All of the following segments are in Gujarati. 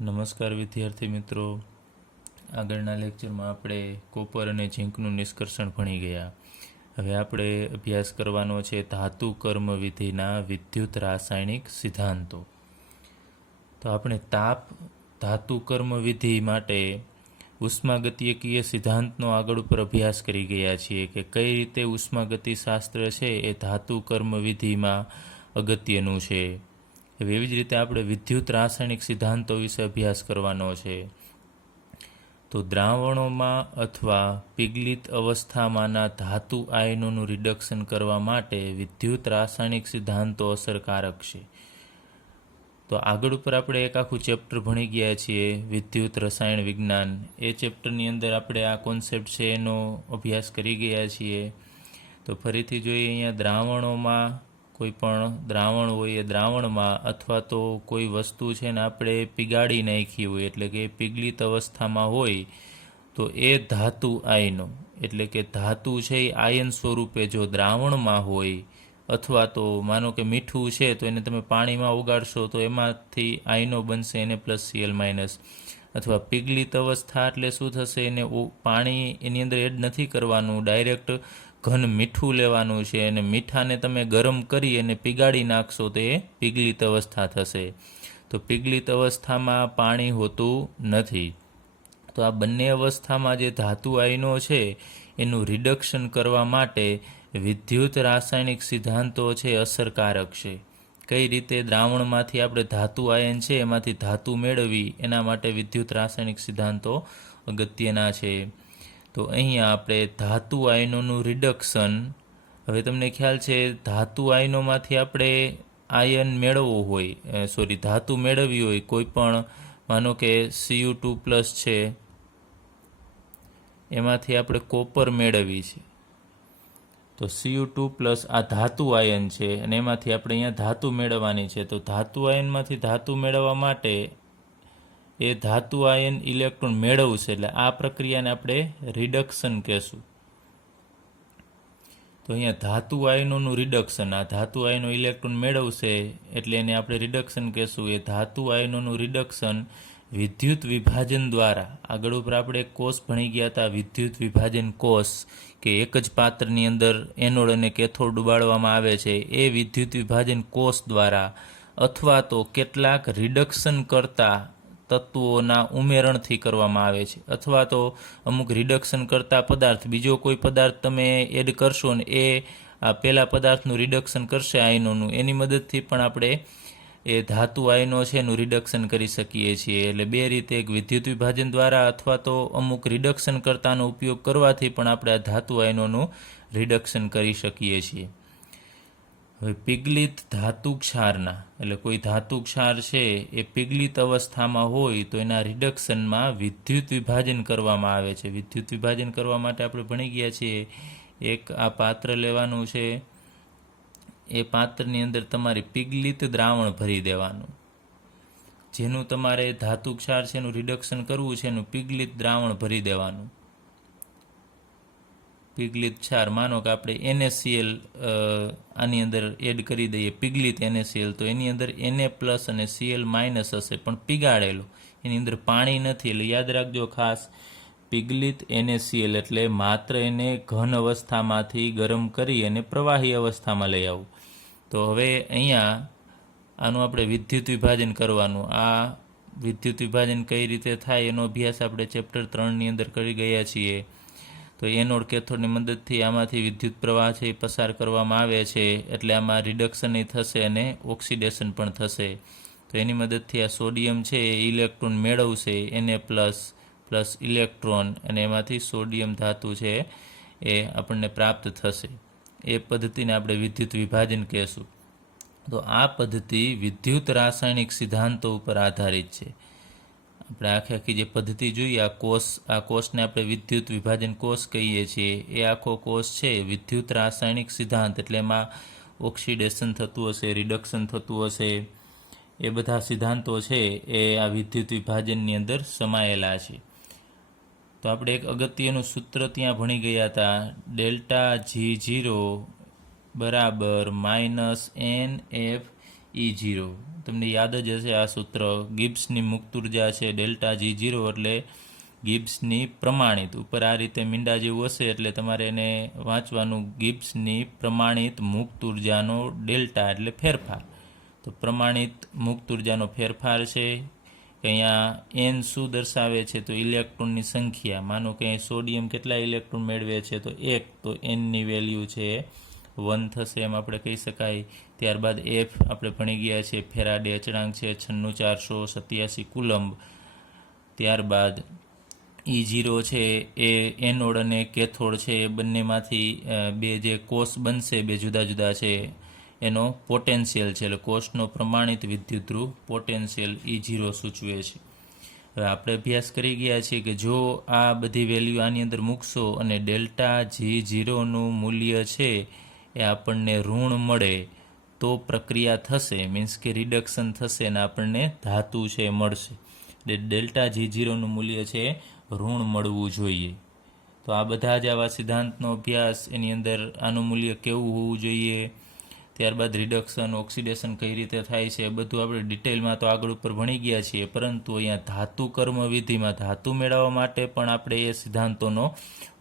નમસ્કાર વિદ્યાર્થી મિત્રો, આગળના લેક્ચરમાં આપણે કોપર અને ઝીંકનું નિષ્કર્ષણ ભણી ગયા. હવે આપણે અભ્યાસ કરવાનો છે ધાતુ કર્મ વિધિના વિદ્યુત રાસાયણિક સિદ્ધાંતો. તો આપણે ધાતુ કર્મ વિધિ માટે ઉષ્માગતિકીય સિદ્ધાંતનો આગળ ઉપર અભ્યાસ કરી ગયા છીએ કે કઈ રીતે ઉષ્માગતિશાસ્ત્ર છે એ ધાતુ કર્મ વિધિમાં અગત્યનું છે. એવી જ રીતે આપણે વિદ્યુત રાસાયણિક સિદ્ધાંતો વિશે અભ્યાસ કરવાનો છે. તો દ્રાવણોમાં અથવા પીગલિત અવસ્થામાંના ધાતુ આયનોનું રિડક્શન કરવા માટે વિદ્યુત રાસાયણિક સિદ્ધાંતો અસરકારક છે. તો આગળ ઉપર આપણે એક આખું ચેપ્ટર ભણી ગયા છીએ વિદ્યુત રસાયણ વિજ્ઞાન. એ ચેપ્ટરની અંદર આપણે આ કોન્સેપ્ટ છે એનો અભ્યાસ કરી ગયા છીએ. તો ફરીથી જોઈએ, અહીંયા દ્રાવણોમાં કોઈ પણ દ્રાવણ હોય એ દ્રાવણમાં અથવા તો કોઈ વસ્તુ છે ને આપણે પીગાળી નાખી હોય એટલે કે પીગલિત અવસ્થામાં હોય તો એ ધાતુ આયનો એટલે કે ધાતુ છે એ આયન સ્વરૂપે જો દ્રાવણમાં હોય અથવા તો માનો કે મીઠું છે તો એને તમે પાણીમાં ઓગાળશો તો એમાંથી આયનો બનશે Na+Cl- અથવા પીગલિત અવસ્થા એટલે શું થશે, એને પાણી એની અંદર એડ નથી કરવાનું, ડાયરેક્ટ ઘન મીઠું લેવાનું છે અને મીઠાને તમે ગરમ કરી અને પીગાળી નાખશો તો એ પીગલિત અવસ્થા થશે. તો પીગલિત અવસ્થામાં પાણી હોતું નથી. તો આ બંને અવસ્થામાં જે ધાતુ આયનો છે એનું રિડક્શન કરવા માટે વિદ્યુત રાસાયણિક સિદ્ધાંતો છે અસરકારક છે. કઈ રીતે દ્રાવણમાંથી આપણે ધાતુ આયન છે એમાંથી ધાતુ મેળવી એના માટે વિદ્યુત રાસાયણિક સિદ્ધાંતો અગત્યના છે. તો અહીંયા આપણે ધાતુ આયનોનું રિડક્શન, હવે તમને ખ્યાલ છે ધાતુ આયનોમાંથી આપણે આયન મેળવવું હોય, ધાતુ મેળવવી હોય, કોઈ પણ માનો કે Cu2+ છે એમાંથી આપણે કોપર મેળવી છે. તો Cu2+ આ ધાતુ આયન છે અને એમાંથી આપણે અહીંયા ધાતુ મેળવવાની છે. તો ધાતુ આયનમાંથી ધાતુ મેળવવા માટે એ ધાતુ આયન ઇલેક્ટ્રોન મેળવશે એટલે આ પ્રક્રિયાને આપણે રિડક્શન કહેશું. તો અહીંયા ધાતુ આયનોનું રિડક્શન, આ ધાતુ આયનો ઇલેક્ટ્રોન મેળવશે એટલે એને આપણે રિડક્શન કહેશું. એ ધાતુ આયનોનું રિડક્શન વિદ્યુત વિભાજન દ્વારા, આગળ ઉપર આપણે એક કોષ ભણી ગયા હતા વિદ્યુત વિભાજન કોષ, કે એક જ પાત્રની અંદર એનોડ અને કેથોડ ડુબાડવામાં આવે છે. એ વિદ્યુત વિભાજન કોષ દ્વારા અથવા તો કેટલાક રિડક્શન કરતા તત્વોના ઉમેરણથી કરવામાં આવે છે, અથવા તો અમુક રિડક્શન કરતા પદાર્થ, બીજો કોઈ પદાર્થ તમે એડ કરશો ને એ આ પહેલા પદાર્થનું રિડક્શન કરશે આયનોનું, એની મદદથી પણ આપણે એ ધાતુ આયનો છે એનું રિડક્શન કરી શકીએ છીએ. એટલે બે રીતે, એક વિદ્યુત વિભાજન દ્વારા અથવા તો અમુક રિડક્શન કરતાનો ઉપયોગ કરવાથી પણ આપણે આ ધાતુ આયનોનું રિડક્શન કરી શકીએ છીએ. હવે પીગલિત ધાતુ ક્ષારના, એટલે કોઈ ધાતુ ક્ષાર છે એ પીગલિત અવસ્થામાં હોય તો એના રિડક્શનમાં વિદ્યુત વિભાજન કરવામાં આવે છે. વિદ્યુત વિભાજન કરવા માટે આપણે ભણી ગયા છીએ, એક આ પાત્ર લેવાનું છે, એ પાત્રની અંદર તમારે પીગલિત દ્રાવણ ભરી દેવાનું. જેનું તમારે ધાતુ ક્ષાર છે એનું રિડક્શન કરવું છે એનું પીગલિત દ્રાવણ ભરી દેવાનું. પીગલિત ક્ષાર, માનો કે આપણે NaCl આની અંદર એડ કરી દઈએ, પીગલિત NaCl, તો એની અંદર Na+ અને Cl- હશે પણ પીગાળેલો, એની અંદર પાણી નથી. એટલે યાદ રાખજો ખાસ, પીગલિત NaCl એટલે માત્ર એને ઘન અવસ્થામાંથી ગરમ કરી અને પ્રવાહી અવસ્થામાં લઈ આવવું. તો હવે અહીંયા આનું આપણે વિદ્યુત વિભાજન કરવાનું. આ વિદ્યુત વિભાજન કઈ રીતે થાય એનો અભ્યાસ આપણે ચેપ્ટર 3ની અંદર કરી ગયા છીએ. તો એનોડ કેથોડની મદદથી આમાંથી વિદ્યુત પ્રવાહ છે એ પસાર કરવામાં આવે છે એટલે આમાં રિડક્શન થશે અને ઓક્સિડેશન પણ થશે. તો એની મદદથી આ સોડિયમ છે એ ઇલેક્ટ્રોન મેળવશે, Na+ ઇલેક્ટ્રોન, અને એમાંથી સોડિયમ ધાતુ છે એ આપણને પ્રાપ્ત થશે. એ પદ્ધતિને આપણે વિદ્યુત વિભાજન કહેશું. તો આ પદ્ધતિ વિદ્યુત રાસાયણિક સિદ્ધાંતો ઉપર આધારિત છે. આપણે આખી જે પદ્ધતિ જોઈએ, આ કોષને આપણે વિદ્યુત વિભાજન કોષ કહીએ છીએ. એ આખો કોષ છે વિદ્યુત રાસાયણિક સિદ્ધાંત, એટલે એમાં ઓક્સિડેશન થતું હશે, રિડક્શન થતું હશે, એ બધા સિદ્ધાંતો છે એ આ વિદ્યુત વિભાજનની અંદર સમાયેલા છે. તો આપણે એક અગત્યનું સૂત્ર ત્યાં ભણી ગયા હતા, ΔG0 = -NFE0. તો તમને યાદ જ હશે આ સૂત્ર. ગિબ્સની મુક્ત ઉર્જા છે ડેલ્ટા G0 એટલે ગિબ્સની પ્રમાણિત. ઉપર આ રીતે મીંડા જેવું હશે એટલે તમારે એને વાંચવાનું. ગિબ્સની પ્રમાણિત મુક્ત ઉર્જાનો ડેલ્ટા એટલે ફેરફાર. તો પ્રમાણિત મુક્ત ઉર્જાનો ફેરફાર છે. અહીંયા n શું દર્શાવે છે? તો ઇલેક્ટ્રોનની સંખ્યા. માનો કે સોડિયમ કેટલા ઇલેક્ટ્રોન મેળવે છે? તો 1. તો nની વેલ્યુ છે 1 થશે એમ આપણે કહી શકાય. ત્યારબાદ F આપણે ભણી ગયા છીએ, ફેરાડે અચળાંક છે 96487 કુલંબ. ત્યારબાદ E0 છે એ એનોડ અને કેથોડ છે એ બંનેમાંથી બે જે કોષ બનશે, બે જુદા જુદા છે, એનો પોટેન્શિયલ છે. એટલે કોષનો પ્રમાણિત વિદ્યુતધ્રુવ પોટેન્શિયલ E0 સૂચવે છે. હવે આપણે અભ્યાસ કરી ગયા છીએ કે જો આ બધી વેલ્યુ આની અંદર મૂકશો અને ડેલ્ટા G0નું મૂલ્ય છે એ આપણને ઋણ મળે તો પ્રક્રિયા થશે, મીન્સ કે રિડક્શન થશે અને આપણને ધાતુ છે મળશે. ડેલ્ટા G0નું મૂલ્ય છે ઋણ મળવું જોઈએ. તો આ બધા જ આવા સિદ્ધાંતનો અભ્યાસ, એની અંદર આનું મૂલ્ય કેવું હોવું જોઈએ, ત્યારબાદ રિડક્શન, ઓક્સિડેશન કઈ રીતે થાય છે, એ બધું આપણે ડિટેલમાં તો આગળ ઉપર ભણી ગયા છીએ. પરંતુ અહીંયા ધાતુ કર્મ વિધિમાં ધાતુ મેળવવા માટે પણ આપણે એ સિદ્ધાંતોનો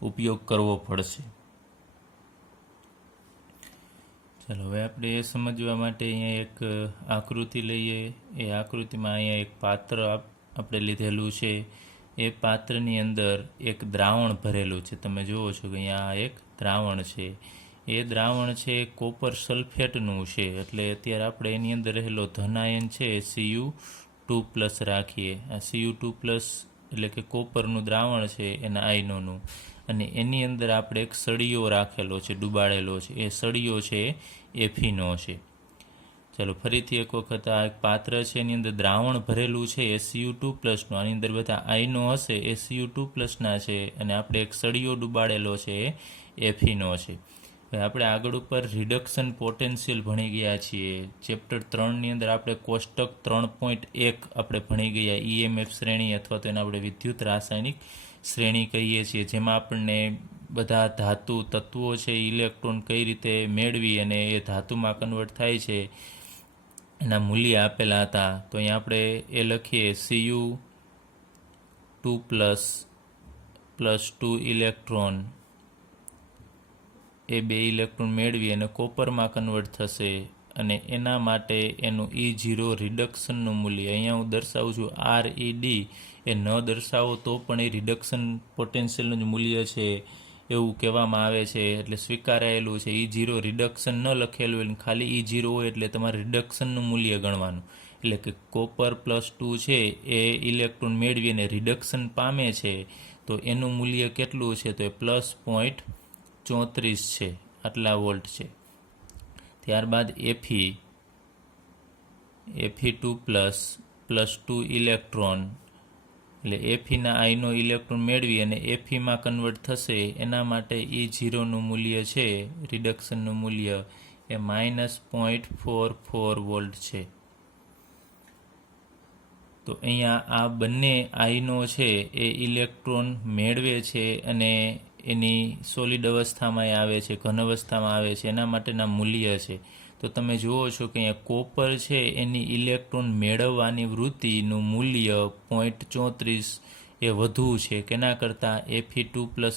ઉપયોગ કરવો પડશે. ચાલો હવે આપણે એ સમજવા માટે અહીંયા એક આકૃતિ લઈએ. એ આકૃતિમાં અહીંયા એક પાત્ર આપણે લીધેલું છે. એ પાત્રની અંદર એક દ્રાવણ ભરેલું છે. તમે જુઓ છો કે અહીંયા એક દ્રાવણ છે. એ દ્રાવણ છે કોપર સલ્ફેટનું છે. એટલે અત્યારે આપણે એની અંદર રહેલો ધનાયન છે Cu2+ રાખીએ. આ Cu2+ એટલે કે કોપરનું દ્રાવણ છે એના આયનોનું. અને એની અંદર આપણે એક સળિયો રાખેલો છે, ડૂબાડેલો છે. એ સળિયો છે એફીનો છે. ચાલો ફરીથી એક વખત આ એક પાત્ર છે, એની અંદર દ્રાવણ ભરેલું છે Cu2+નું. આની અંદર બધા આયનો હશે એ Cu2+ના છે અને આપણે એક સળિયો ડૂબાડેલો છે એ એફીનો છે. હવે આપણે આગળ ઉપર રિડક્શન પોટેન્શિયલ ભણી ગયા છીએ. ચેપ્ટર 3ની અંદર આપણે કોષ્ટક 3.1 આપણે ભણી ગયા EMF શ્રેણી, અથવા તો એને આપણે વિદ્યુત રાસાયણિક શ્રેણી કહીએ છીએ, જેમાં આપણને બધા ધાતુ તત્વો છે, ઇલેક્ટ્રોન કઈ રીતે મેળવી અને એ ધાતુમાં કન્વર્ટ થાય છે એના મૂલ્ય આપેલા હતા. તો અહીંયા આપણે એ લખીએ Cu2+ +2 ઇલેક્ટ્રોન એ 2 ઇલેક્ટ્રોન મેળવી અને કોપરમાં કન્વર્ટ થશે અને એના માટે એનું E0 રિડક્શનનું મૂલ્ય અહીંયા હું દર્શાવું છું RED. એ ન દર્શાવો તો પણ એ રિડક્શન પોટેન્શિયલનું જ મૂલ્ય છે એવું કહેવામાં આવે છે, એટલે સ્વીકારાયેલું છે. E0 રિડક્શન ન લખેલું હોય, ખાલી E0 હોય એટલે તમારે રિડક્શનનું મૂલ્ય ગણવાનું. એટલે કે કોપર +2 છે એ ઇલેક્ટ્રોન મેળવીને રિડક્શન પામે છે તો એનું મૂલ્ય કેટલું છે? તો એ +0.34 છે, આટલા વોલ્ટ છે. ત્યારબાદ Fe2+ +2 ઇલેક્ટ્રોન, એટલે એફીના આયનો ઇલેક્ટ્રોન મેળવી અને એફીમાં કન્વર્ટ થશે. એના માટે E0નું મૂલ્ય છે, રિડક્શનનું મૂલ્ય એ -0.44 વોલ્ટ છે. તો અહીંયા આ બંને આયનો છે એ ઇલેક્ટ્રોન મેળવે છે અને એની સોલિડ અવસ્થામાં આવે છે, ઘન અવસ્થામાં આવે છે, એના માટેના મૂલ્ય છે. તો તમે જુઓ છો કે અહીંયા કોપર છે એની ઇલેક્ટ્રોન મેળવવાની વૃત્તિનું મૂલ્ય 0.34 એ વધુ છે. કેના કરતાં? Fe2+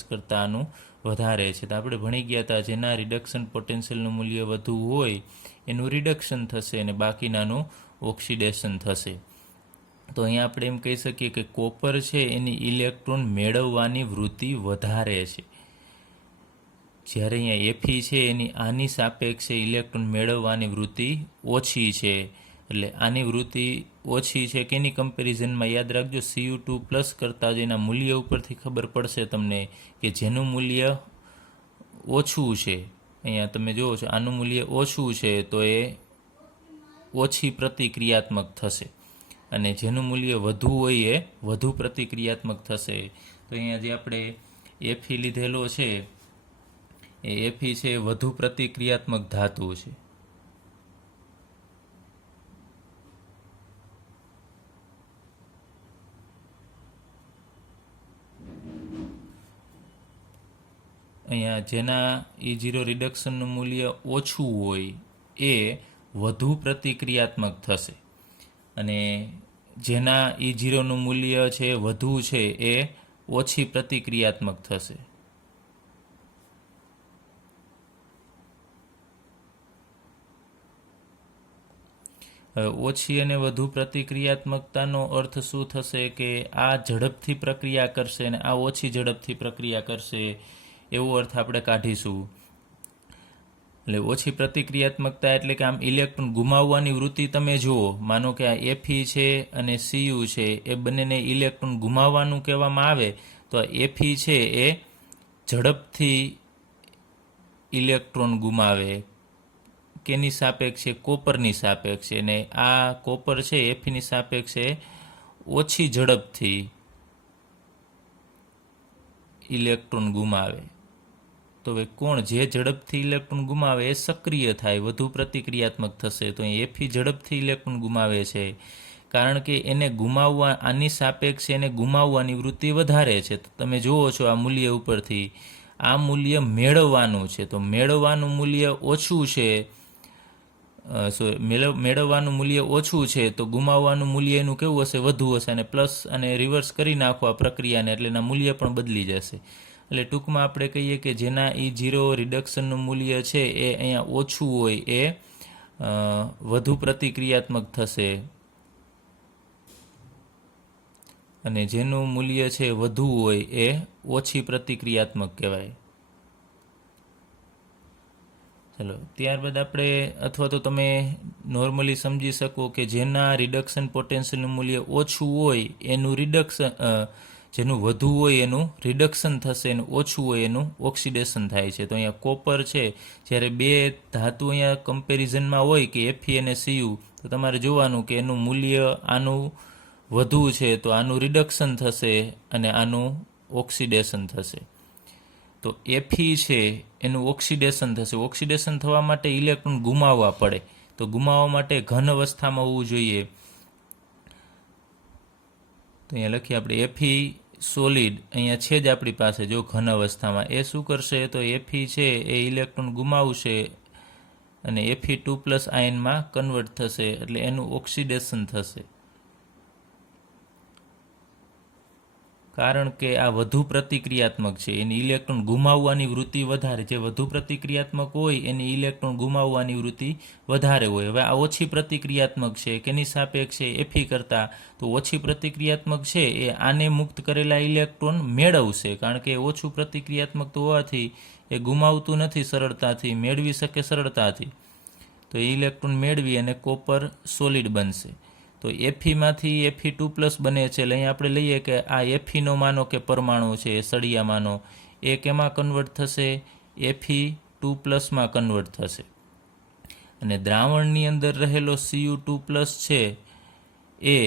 કરતાં આનું વધારે છે. તો આપણે ભણી ગયા હતા જેના રિડક્શન પોટેન્શિયલનું મૂલ્ય વધુ હોય એનું રિડક્શન થશે અને બાકીનાનું ઓક્સિડેશન થશે. તો અહીંયા આપણે એમ કહી શકીએ કે કોપર છે એની ઇલેક્ટ્રોન મેળવવાની વૃત્તિ વધારે છે, જ્યારે અહીંયા એફી છે એની આની સાપેક્ષે ઇલેક્ટ્રોન મેળવવાની વૃત્તિ ઓછી છે. એટલે આની વૃત્તિ ઓછી છે કે એની કમ્પેરિઝનમાં યાદ રાખજો Cu2+ કરતાં જ એના મૂલ્ય ઉપરથી ખબર પડશે તમને કે જેનું મૂલ્ય ઓછું છે, અહીંયા તમે જુઓ છો આનું મૂલ્ય ઓછું છે તો એ ઓછી પ્રતિક્રિયાત્મક થશે અને જેનું મૂલ્ય વધુ હોય એ વધુ પ્રતિક્રિયાત્મક થશે. તો અહીંયા જે આપણે એફી લીધેલો છે એ એફી છે વધુ પ્રતિક્રિયાત્મક ધાતુ છે. અહીંયા જેના E0 રિડક્શનનું મૂલ્ય ઓછું હોય એ વધુ પ્રતિક્રિયાત્મક થશે. અને જેના E0નું મૂલ્ય છે વધુ છે એ ઓછી પ્રતિક્રિયાત્મક થશે. હવે ઓછી અને વધુ પ્રતિક્રિયાત્મકતાનો અર્થ શું થશે કે આ ઝડપથી પ્રક્રિયા કરશે અને આ ઓછી ઝડપથી પ્રક્રિયા કરશે, એવો અર્થ આપણે કાઢીશું. એટલે ઓછી પ્રતિક્રિયાત્મકતા એટલે કે આમ ઇલેક્ટ્રોન ગુમાવવાની વૃત્તિ તમે જુઓ, માનો કે આ Fe છે અને Cu છે, એ બંનેને ઇલેક્ટ્રોન ગુમાવવાનું કહેવામાં આવે તો આ Fe છે એ ઝડપથી ઇલેક્ટ્રોન ગુમાવે. કેની સાપેક્ષે? કોપરની સાપેક્ષે. અને આ કોપર છે Feની સાપેક્ષે ઓછી ઝડપથી ઇલેક્ટ્રોન ગુમાવે. તો હવે કોણ જે ઝડપથી ઇલેક્ટ્રોન ગુમાવે એ સક્રિય થાય, વધુ પ્રતિક્રિયાત્મક થશે. તો અહીં Fe ઝડપથી ઇલેક્ટ્રોન ગુમાવે છે કારણ કે એને ગુમાવવા, આની સાપેક્ષે એને ગુમાવવાની વૃત્તિ વધારે છે. તો તમે જુઓ છો આ મૂલ્ય ઉપરથી, આ મૂલ્ય મેળવવાનું છે. તો મેળવવાનું મૂલ્ય ઓછું છે, મેળવવાનું મૂલ્ય ઓછું છે તો ગુમાવવાનું મૂલ્ય એનું કેવું હશે? વધુ હશે. અને પ્લસ અને રિવર્સ કરી નાખો આ પ્રક્રિયાને એટલે એના મૂલ્ય પણ બદલી જશે. એટલે ટૂંકમાં આપણે કહીએ કે જેના E0 રિડક્શનનું મૂલ્ય છે એ અહીંયા ઓછું હોય એ વધુ પ્રતિક્રિયાત્મક થશે, અને જેનું મૂલ્ય છે વધુ હોય એ ઓછી પ્રતિક્રિયાત્મક કહેવાય. ચલો, ત્યારબાદ આપણે, અથવા તો તમે નોર્મલી સમજી શકો કે જેના રિડક્શન પોટેન્શિયલનું મૂલ્ય ઓછું હોય એનું રિડક્શન, જેનું વધુ હોય એનું રિડક્શન થશે અને ઓછું હોય એનું ઓક્સિડેશન થાય છે. તો અહીંયા કોપર છે, જ્યારે બે ધાતુ અહીંયા કમ્પેરિઝનમાં હોય કે Fe અને Cu, તો તમારે જોવાનું કે એનું મૂલ્ય આનું વધુ છે તો આનું રિડક્શન થશે અને આનું ઓક્સિડેશન થશે. તો Fe છે એનું ઓક્સિડેશન થશે. ઓક્સિડેશન થવા માટે ઇલેક્ટ્રોન ગુમાવવા પડે. તો ગુમાવવા માટે ઘન અવસ્થામાં હોવું જોઈએ. તો અહીંયા લખીએ આપણે Fe સોલિડ, અહીંયા છે જ આપણી પાસે જો ઘન અવસ્થામાં. એ શું કરશે? તો Fe છે એ ઇલેક્ટ્રોન ગુમાવશે અને Fe2+ આયનમાં કન્વર્ટ થશે, એટલે એનું ઓક્સિડેશન થશે. કારણ કે આ વધુ પ્રતિક્રિયાત્મક છે, એની ઇલેક્ટ્રોન ગુમાવવાની વૃત્તિ વધારે. જે વધુ પ્રતિક્રિયાત્મક હોય એની ઇલેક્ટ્રોન ગુમાવવાની વૃત્તિ વધારે હોય. હવે આ ઓછી પ્રતિક્રિયાત્મક છે, કેની સાપેક્ષે? Fe કરતાં. તો ઓછી પ્રતિક્રિયાત્મક છે એ આને મુક્ત કરેલા ઇલેક્ટ્રોન મેળવશે, કારણ કે ઓછું પ્રતિક્રિયાત્મક તો હોવાથી એ ગુમાવતું નથી સરળતાથી, મેળવી શકે સરળતાથી. તો એ ઇલેક્ટ્રોન મેળવી અને કોપર સોલિડ બનશે. તો Feમાંથી Fe2+ બને છે. એટલે અહીંયા આપણે લઈએ કે આ Feનો માનો કે પરમાણુ છે સળિયામાંનો, એ કેમાં કન્વર્ટ થશે? Fe2+માં કન્વર્ટ થશે. અને દ્રાવણની અંદર રહેલો Cu2+ છે એ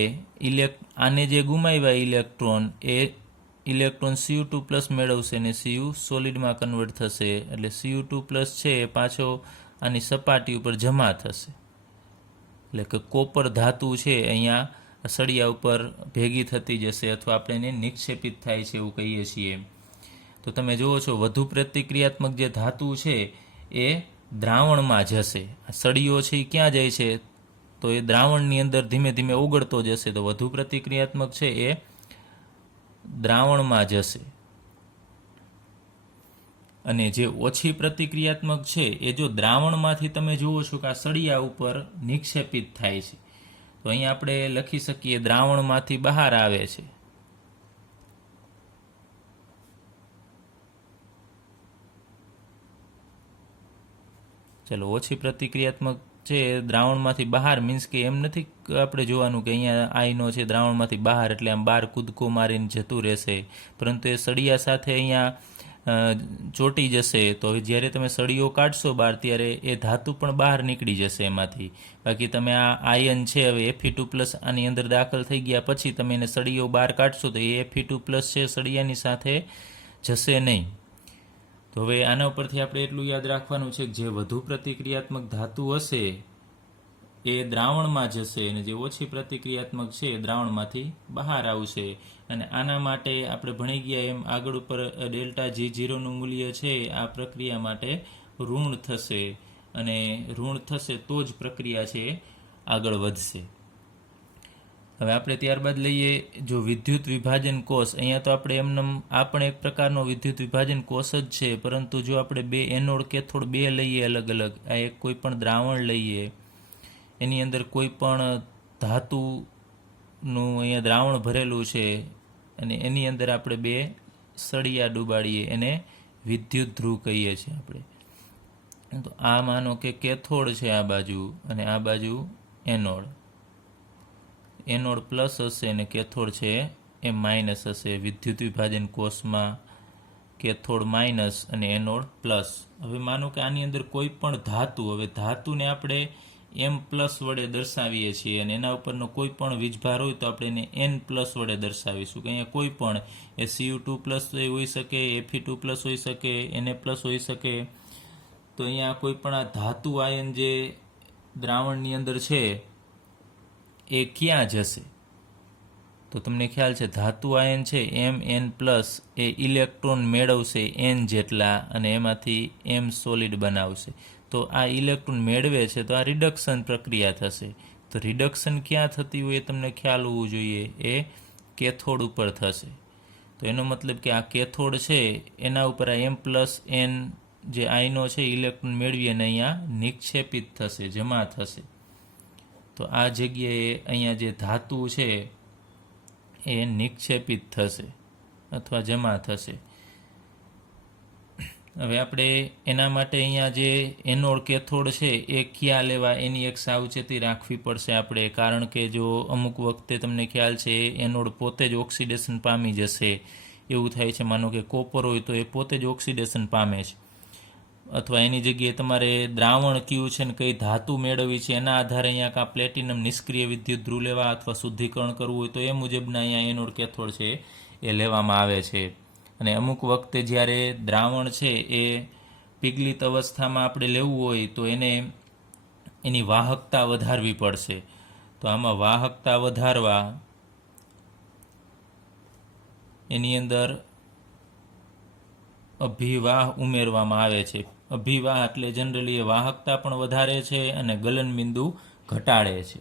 આને જે ગુમાવ્યા ઇલેક્ટ્રોન, એ ઇલેક્ટ્રોન Cu2+ મેળવશે અને Cu સોલિડમાં કન્વર્ટ થશે. એટલે Cu2+ છે એ પાછો આની સપાટી ઉપર જમા થશે. એટલે કે કોપર ધાતુ છે અહીંયા સળિયા ઉપર ભેગી થતી જશે, અથવા આપણે એને નિક્ષેપિત થાય છે એવું કહીએ છીએ. તો તમે જુઓ છો વધુ પ્રતિક્રિયાત્મક જે ધાતુ છે એ દ્રાવણમાં જશે. આ સળિયો છે એ ક્યાં જાય છે? તો એ દ્રાવણની અંદર ધીમે ધીમે ઓગળતો જશે. તો વધુ પ્રતિક્રિયાત્મક છે એ દ્રાવણમાં જશે. અને જે ઓછી પ્રતિક્રિયાત્મક છે એ જો દ્રાવણમાંથી તમે જુઓ છો કે આ સળિયા ઉપર નિક્ષેપિત થાય છે, તો અહીંયા આપણે લખી શકીએ દ્રાવણમાંથી બહાર આવે છે. ચલો, ઓછી પ્રતિક્રિયાત્મક છે દ્રાવણમાંથી બહાર, મીન્સ કે એમ નથી આપણે જોવાનું કે અહીંયા આયનો છે દ્રાવણમાંથી બહાર એટલે આમ બહાર કૂદકો મારીને જતું રહેશે, પરંતુ એ સળિયા સાથે અહીંયા ચોંટી જશે. તો જ્યારે તમે સળિયો કાઢશો બહાર ત્યારે એ ધાતુ પણ બહાર નીકળી જશે એમાંથી. બાકી તમે આ આયન છે હવે Fe2+ આની અંદર દાખલ થઈ ગયા પછી તમે એને સળિયો બહાર કાઢશો તો એ Fe2+ છે સળિયાની સાથે જશે નહીં. તો હવે આના ઉપરથી આપણે એટલું યાદ રાખવાનું છે કે જે વધુ પ્રતિક્રિયાત્મક ધાતુ હશે એ દ્રાવણમાં જશે અને જે ઓછી પ્રતિક્રિયાત્મક છે એ દ્રાવણમાંથી બહાર આવશે. અને આના માટે આપણે ભણી ગયા એમ આગળ ઉપર ΔG0નું મૂલ્ય છે આ પ્રક્રિયા માટે ઋણ થશે, અને ઋણ થશે તો જ પ્રક્રિયા છે આગળ વધશે. હવે આપણે ત્યારબાદ લઈએ જો વિદ્યુત વિભાજન કોષ. અહીંયા તો આપણે એમનેમ આ પણ એક પ્રકારનો વિદ્યુત વિભાજન કોષ જ છે, પરંતુ જો આપણે બે એનોડ કેથોડ બે લઈએ અલગ અલગ, આ એક કોઈ પણ દ્રાવણ લઈએ, એની અંદર કોઈ પણ ધાતુનું અહીંયા દ્રાવણ ભરેલું છે અને એની અંદર આપણે બે સળિયા ડૂબાડીએ, એને વિદ્યુત ધ્રુવ કહીએ છીએ આપણે. તો આ માનો કે કેથોડ છે આ બાજુ અને આ બાજુ એનોડ. એનોડ પ્લસ હશે અને કેથોડ છે એ માઇનસ હશે. વિદ્યુત વિભાજન કોષમાં કેથોડ માઇનસ અને એનોડ પ્લસ. હવે માનો કે આની અંદર કોઈ પણ ધાતુ, હવે ધાતુને આપણે એમ પ્લસ વડે દર્શાવીએ છીએ અને એના ઉપરનો કોઈ પણ વીજભાર હોય તો આપણે એને એન પ્લસ વડે દર્શાવીશું. કે અહીંયા કોઈ પણ એ Cu2 પ્લસ હોઈ શકે, Fe2 પ્લસ હોઈ શકે, Na પ્લસ હોઈ શકે. તો અહીંયા કોઈ પણ આ ધાતુ આયન જે દ્રાવણની અંદર છે એ ક્યાં જશે? તો તમને ખ્યાલ છે ધાતુ આયન છે Mn પ્લસ એ ઇલેક્ટ્રોન મેળવશે n જેટલા અને એમાંથી m સોલિડ બનાવશે. તો આ ઇલેક્ટ્રોન મેળવે છે તો આ રિડક્શન પ્રક્રિયા થશે. તો રિડક્શન ક્યાં થતી હોય એ તમને ખ્યાલ હોવું જોઈએ, એ કેથોડ ઉપર થશે. તો એનો મતલબ કે આ કેથોડ છે એના ઉપર આ m પ્લસ n જે આયનો છે ઇલેક્ટ્રોન મેળવી અને અહીંયા નિક્ષેપિત થશે, જમા થશે. તો આ જગ્યાએ અહીંયા જે ધાતુ છે એ નિક્ષેપિત થશે અથવા જમા થશે. હવે આપણે એના માટે અહીંયા જે એનોડ કેથોડ છે એ ક્યાં લેવા એની એક સાવચેતી રાખવી પડશે આપણે. કારણ કે જો અમુક વખતે તમને ખ્યાલ છે એનોડ પોતે જ ઓક્સિડેશન પામી જશે, એવું થાય છે. માનો કે કોપર હોય તો એ પોતે જ ઓક્સિડેશન પામે છે, અથવા એની જગ્યાએ તમારે દ્રાવણ કયું છે ને કઈ ધાતુ મેળવવી છે એના આધારે અહીંયા કાં પ્લેટિનમ નિષ્ક્રિય વિદ્યુત ધ્રુવ લેવા અથવા શુદ્ધિકરણ કરવું હોય તો એ મુજબના અહીંયા એનોડ કેથોડ છે એ લેવામાં આવે છે. અને અમુક વખતે જ્યારે દ્રાવણ છે એ પીગલિત અવસ્થામાં આપણે લેવું હોય તો એને એની વાહકતા વધારવી પડશે. તો આમાં વાહકતા વધારવા એની અંદર અભિવાહ ઉમેરવામાં આવે છે. અભિવાહ એટલે જનરલી એ વાહકતા પણ વધારે છે અને ગલનબિંદુ ઘટાડે છે.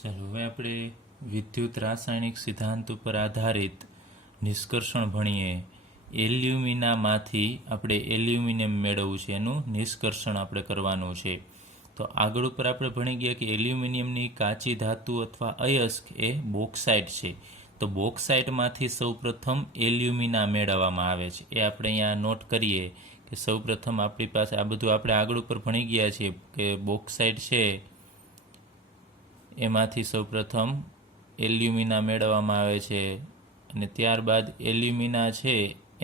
ચાલો હવે આપણે વિદ્યુત રાસાયણિક સિદ્ધાંત ઉપર આધારિત નિષ્કર્ષણ ભણીએ. એલ્યુમિનામાંથી આપણે એલ્યુમિનિયમ મેળવવું છે, એનું નિષ્કર્ષણ આપણે કરવાનું છે. તો આગળ ઉપર આપણે ભણી ગયા કે એલ્યુમિનિયમની કાચી ધાતુ અથવા અયસ્ક એ બોક્સાઇટ છે. તો બોક્સાઇટમાંથી સૌપ્રથમ એલ્યુમિના મેળવવામાં આવે છે. એ આપણે અહીંયા નોટ કરીએ કે સૌપ્રથમ આપણી પાસે આ બધું આપણે આગળ ઉપર ભણી ગયા છીએ કે બોક્સાઇટ છે એમાંથી સૌપ્રથમ એલ્યુમિના મેળવવામાં આવે છે અને ત્યારબાદ એલ્યુમિના છે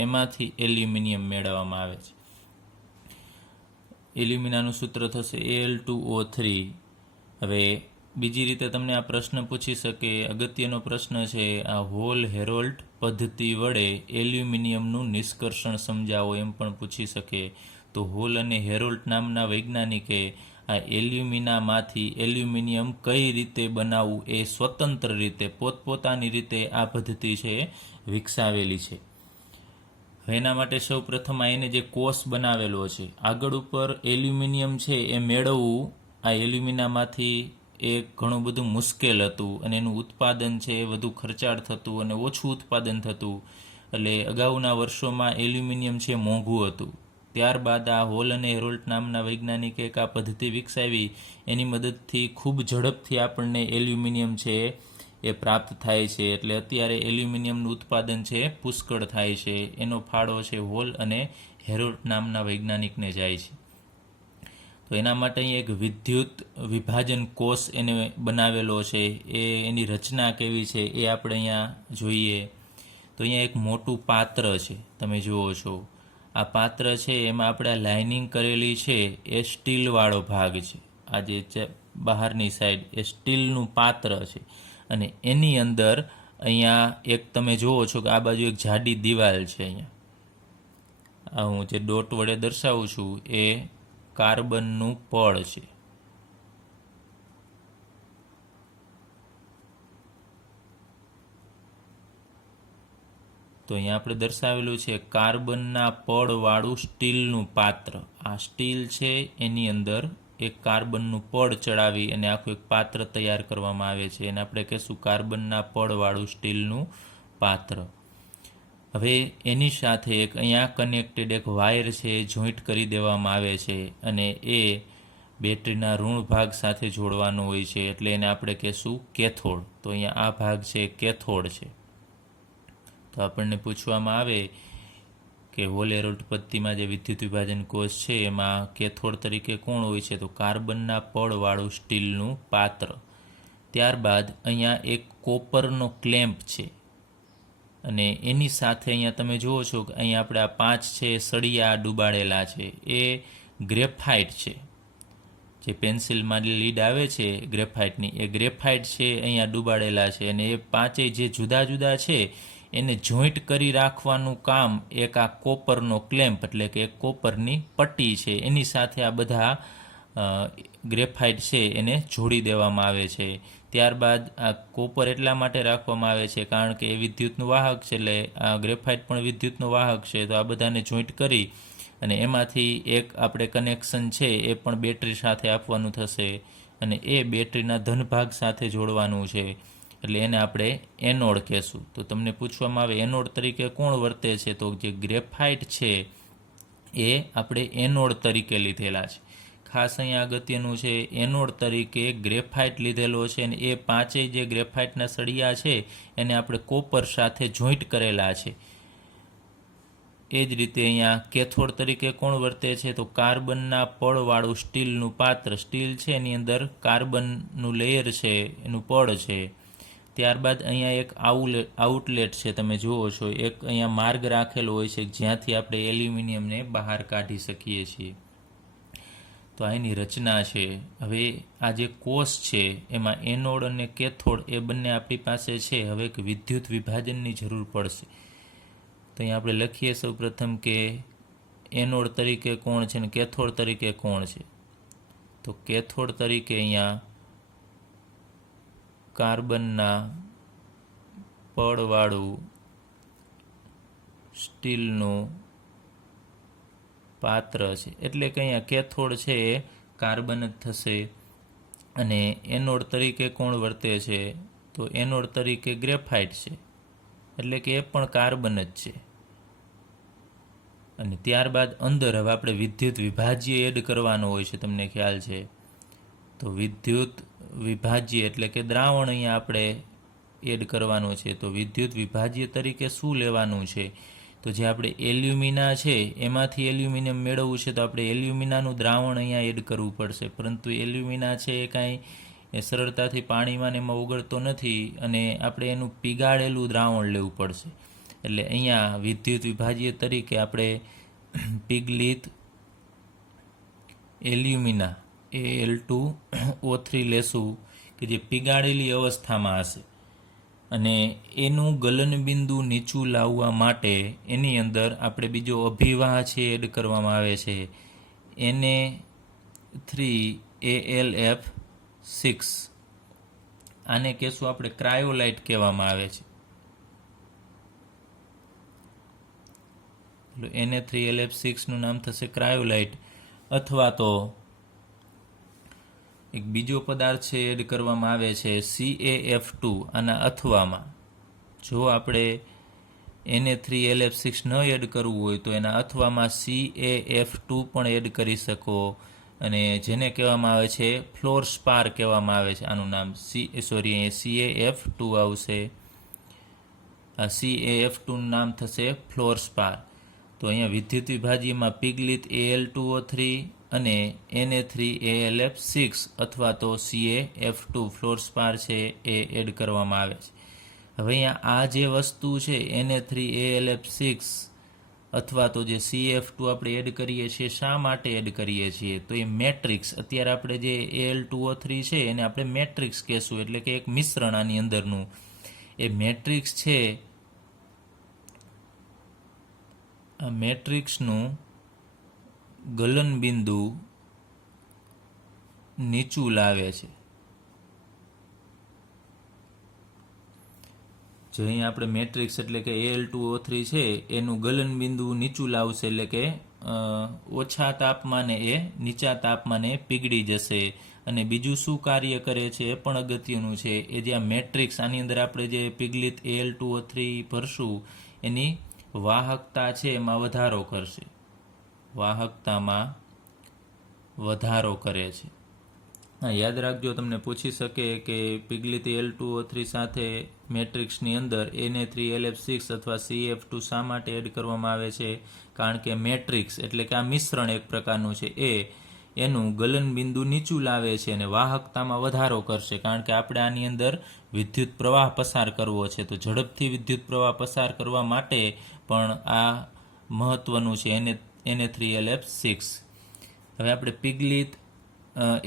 એમાંથી એલ્યુમિનિયમ મેળવવામાં આવે છે. એલ્યુમિનાનું સૂત્ર થશે Al2O3. હવે બીજી રીતે તમને આ પ્રશ્ન પૂછી શકે, અગત્યનો પ્રશ્ન છે, આ હોલ હેરોલ્ડ પદ્ધતિ વડે એલ્યુમિનિયમનું નિષ્કર્ષણ સમજાવો એમ પણ પૂછી શકે. તો હોલ અને હેરોલ્ડ નામના વૈજ્ઞાનિકે આ એલ્યુમિનામાંથી એલ્યુમિનિયમ કઈ રીતે બનાવવું એ સ્વતંત્ર રીતે પોતપોતાની રીતે આ પદ્ધતિ છે વિકસાવેલી છે. એના માટે સૌ પ્રથમ આ એને જે કોષ બનાવેલો છે, આગળ ઉપર એલ્યુમિનિયમ છે એ મેળવવું આ એલ્યુમિનામાંથી એ ઘણું બધું મુશ્કેલ હતું અને એનું ઉત્પાદન છે એ વધુ ખર્ચાળ થતું અને ઓછું ઉત્પાદન થતું. એટલે અગાઉના વર્ષોમાં એલ્યુમિનિયમ છે મોંઘું હતું. ત્યારબાદ આ હોલ અને હેરોલ્ડ નામના વૈજ્ઞાનિકે એક આ પદ્ધતિ વિકસાવી. એની મદદથી ખૂબ ઝડપથી આપણને એલ્યુમિનિયમ છે એ પ્રાપ્ત થાય છે. એટલે અત્યારે એલ્યુમિનિયમનું ઉત્પાદન છે પુષ્કળ થાય છે. એનો ફાળો છે હોલ અને હેરોલ્ડ નામના વૈજ્ઞાનિકને જાય છે. તો એના માટે અહીં એક વિદ્યુત વિભાજન કોષ એને બનાવેલો છે. એ એની રચના કેવી છે એ આપણે અહીંયા જોઈએ. તો અહીંયા એક મોટું પાત્ર છે, તમે જુઓ છો આ પાત્ર છે એમાં આપણે આ લાઇનિંગ કરેલી છે એ સ્ટીલવાળો ભાગ છે. આ જે બહારની સાઈડ એ સ્ટીલનું પાત્ર છે અને એની અંદર અહીંયા એક તમે જુઓ છો કે આ બાજુ એક જાડી દિવાલ છે. અહીંયા આ હું જે ડોટ વડે દર્શાવું છું એ કાર્બનનું પડ છે. તો અહીંયા આપણે દર્શાવેલું છે કાર્બનના પડવાળું સ્ટીલનું પાત્ર. આ સ્ટીલ છે એની અંદર એક કાર્બનનું પડ ચડાવી અને આખું એક પાત્ર તૈયાર કરવામાં આવે છે એને આપણે કહીશું કાર્બનના પડવાળું સ્ટીલનું પાત્ર. હવે એની સાથે એક અહીંયા કનેક્ટેડ એક વાયર છે એ જોઈન્ટ કરી દેવામાં આવે છે અને એ બેટરીના ઋણ ભાગ સાથે જોડવાનો હોય છે એટલે એને આપણે કહીશું કેથોડ. તો અહીંયા આ ભાગ છે કેથોડ છે. તો આપણને પૂછવામાં આવે કે હોલ એરોલ્ટ પદ્ધતિમાં જે વિદ્યુત વિભાજન કોષ છે એમાં કેથોડ તરીકે કોણ હોય છે? તો કાર્બનના પડવાળું સ્ટીલનું પાત્ર. ત્યારબાદ અહીંયા એક કોપરનો ક્લેમ્પ છે અને એની સાથે અહીંયા તમે જુઓ છો કે અહીંયા આપણે આ 5 છે સળિયા ડૂબાડેલા છે એ ગ્રેફાઇટ છે. જે પેન્સિલમાં લીડ આવે છે ગ્રેફાઇટની એ ગ્રેફાઇટ છે અહીંયા ડૂબાડેલા છે અને એ 5 જે જુદા જુદા છે એને જોઈન્ટ કરી રાખવાનું કામ એક આ કોપરનો ક્લેમ્પ એટલે કે એક કોપરની પટ્ટી છે એની સાથે આ બધા ગ્રેફાઇટ છે એને જોડી દેવામાં આવે છે. ત્યારબાદ આ કોપર એટલા માટે રાખવામાં આવે છે કારણ કે એ વિદ્યુતનું વાહક છે એટલે આ ગ્રેફાઇટ પણ વિદ્યુતનું વાહક છે. તો આ બધાને જોઈન્ટ કરી અને એમાંથી એક આપણે કનેક્શન છે એ પણ બેટરી સાથે આપવાનું થશે અને એ બેટરીના ધન ભાગ સાથે જોડવાનું છે એટલે એને આપણે એનોડ કહેશું. તો તમને પૂછવામાં આવે એનોડ તરીકે કોણ વર્તે છે? તો જે ગ્રેફાઇટ છે એ આપણે એનોડ તરીકે લીધેલા છે. ખાસ અહીંયા અગત્યનું છે એનોડ તરીકે ગ્રેફાઇટ લીધેલો છે અને એ 5 જે ગ્રેફાઇટના સળિયા છે એને આપણે કોપર સાથે જોઈન્ટ કરેલા છે. એ જ રીતે અહીંયા કેથોડ તરીકે કોણ વર્તે છે? તો કાર્બનના પડવાળું સ્ટીલનું પાત્ર. સ્ટીલ છે એની અંદર કાર્બનનું લેયર છે એનું પડ છે. ત્યારબાદ અહીંયા એક આઉટલેટ છે તમે જુઓ છો એક અહીંયા માર્ગ રાખેલો હોય છે જ્યાંથી આપણે એલ્યુમિનિયમને બહાર કાઢી શકીએ છીએ. તો આ એની રચના છે. હવે આ જે કોષ છે એમાં એનોડ અને કેથોડ એ બંને આપણી પાસે છે. હવે એક વિદ્યુત વિભાજનની જરૂર પડશે. તો અહીંયા આપણે લખીએ સૌપ્રથમ કે એનોડ તરીકે કોણ છે અને કેથોડ તરીકે કોણ છે? તો કેથોડ તરીકે અહીંયા કાર્બનના પડવાળું સ્ટીલનું પાત્ર છે એટલે કે અહીંયા કેથોડ છે એ કાર્બન જ થશે અને એનોડ તરીકે કોણ વર્તે છે? તો એનોડ તરીકે ગ્રેફાઇટ છે એટલે કે એ પણ કાર્બન જ છે. અને ત્યારબાદ અંદર હવે આપણે વિદ્યુત વિભાજ્ય એડ કરવાનો હોય છે તમને ખ્યાલ છે. તો વિદ્યુત વિભાજ્ય એટલે કે દ્રાવણ અહીંયા આપણે એડ કરવાનું છે. તો વિદ્યુત વિભાજ્ય તરીકે શું લેવાનું છે? તો જે આપણે એલ્યુમિના છે એમાંથી એલ્યુમિનિયમ મેળવવું છે તો આપણે એલ્યુમિનાનું દ્રાવણ અહીંયા એડ કરવું પડશે. પરંતુ એલ્યુમિના છે એ કાંઈ સરળતાથી પાણીમાં ને એમાં ઓગળતો નથી અને આપણે એનું પીગાળેલું દ્રાવણ લેવું પડશે. એટલે અહીંયા વિદ્યુત વિભાજ્ય તરીકે આપણે પીગલિત એલ્યુમિના Al2O3 લેશું કે જે પીગાળેલી અવસ્થામાં હશે અને એનું ગલનબિંદુ નીચું લાવવા માટે એની અંદર આપણે બીજો અભિવાહ છે એડ કરવામાં આવે છે Na3AlF6. આને કહેશું આપણે ક્રાયોલાઇટ કહેવામાં આવે છે. Na3AlF6 નું નામ થશે ક્રાયોલાઇટ. અથવા તો એક બીજો પદાર્થ છે એડ કરવામાં આવે છે CaF2. આના અથવામાં જો આપણે Na3AlF6 ન એડ કરવું હોય તો એના અથવામાં CaF2 પણ એડ કરી શકો અને જેને કહેવામાં આવે છે ફ્લોર સ્પાર કહેવામાં આવે છે. આનું નામ CaF2 આવશે. આ CaF2 નું નામ થશે ફ્લોર સ્પાર. તો અહીંયા વિદ્યુત વિભાજ્યમાં પીગલિત Al2O3 અને Na3AlF6 અથવા તો CaF2 ફ્લોર સ્પાર છે એ એડ કરવામાં આવે છે. હવે અહીંયા આ જે વસ્તુ છે Na3AlF6 અથવા તો જે CaF2 આપણે એડ કરીએ છીએ શા માટે એડ કરીએ છીએ? તો એ મેટ્રિક્સ અત્યારે આપણે જે Al2O3 છે એને આપણે મેટ્રિક્સ કહેશું એટલે કે એક મિશ્રણ આની અંદરનું એ મેટ્રિક્સ છે. આ મેટ્રિક્સનું ગલનબિંદુ નીચું લાવે છે. જો અહીંયા આપણે મેટ્રિક્સ એટલે કે Al2O3 છે એનું ગલનબિંદુ નીચું લાવશે એટલે કે ઓછા તાપમાને એ નીચા તાપમાને પીગળી જશે. અને બીજું શું કાર્ય કરે છે એ પણ અગત્યનું છે. એ જ્યાં મેટ્રિક્સ આની અંદર આપણે જે પીગલિત Al2O3 ભરશું એની વાહકતા છે એમાં વધારો કરશે, વાહકતામાં વધારો કરે છે. યાદ રાખજો, તમને પૂછી શકે કે પીગલિત Al2O3 સાથે મેટ્રિક્સની અંદર Na3LF6 અથવા CF2 શા માટે એડ કરવામાં આવે છે? કારણ કે મેટ્રિક્સ એટલે કે આ મિશ્રણ એક પ્રકારનું છે એ એનું ગલન બિંદુ નીચું લાવે છે અને વાહકતામાં વધારો કરશે. કારણ કે આપણે આની અંદર વિદ્યુત પ્રવાહ પસાર કરવો છે, તો ઝડપથી વિદ્યુત પ્રવાહ પસાર કરવા માટે પણ આ મહત્વનું છે Na3LF6. હવે આપણે પીગલિત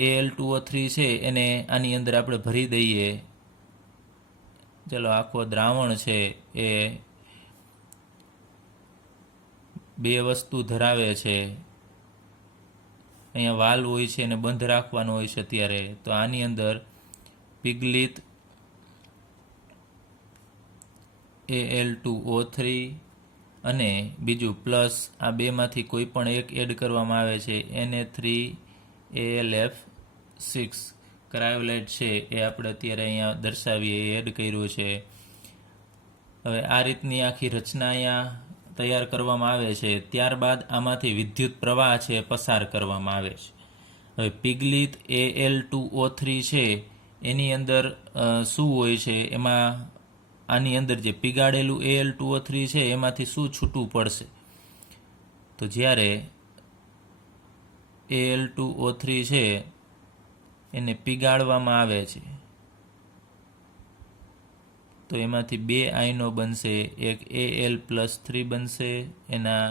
Al2O3 છે એને આની અંદર આપણે ભરી દઈએ. ચલો, આખો દ્રાવણ છે એ બે વસ્તુ ધરાવે છે. અહીંયા વાલ્વ હોય છે એને બંધ રાખવાનો હોય છે ત્યારે, તો આની અંદર પીગલિત Al2O3 અને બીજું પ્લસ આ બેમાંથી કોઈ પણ એક એડ કરવામાં આવે છે Na3AlF6 ક્રાયોલાઇટ છે એ આપણે અત્યારે અહીંયા દર્શાવીએ એડ કર્યું છે. હવે આ રીતની આખી રચના અહીંયા તૈયાર કરવામાં આવે છે. ત્યારબાદ આમાંથી વિદ્યુત પ્રવાહ છે પસાર કરવામાં આવે છે. હવે પીગલિત Al2O3 છે એની અંદર શું હોય છે? એમાં આની અંદર જે પીગાડેલું Al2O3 છે એમાંથી શું છૂટું પડશે? તો જ્યારે Al2O3 છે એને પીગાળવામાં આવે છે તો એમાંથી બે આયનો બનશે. એક Al+3 બનશે, એના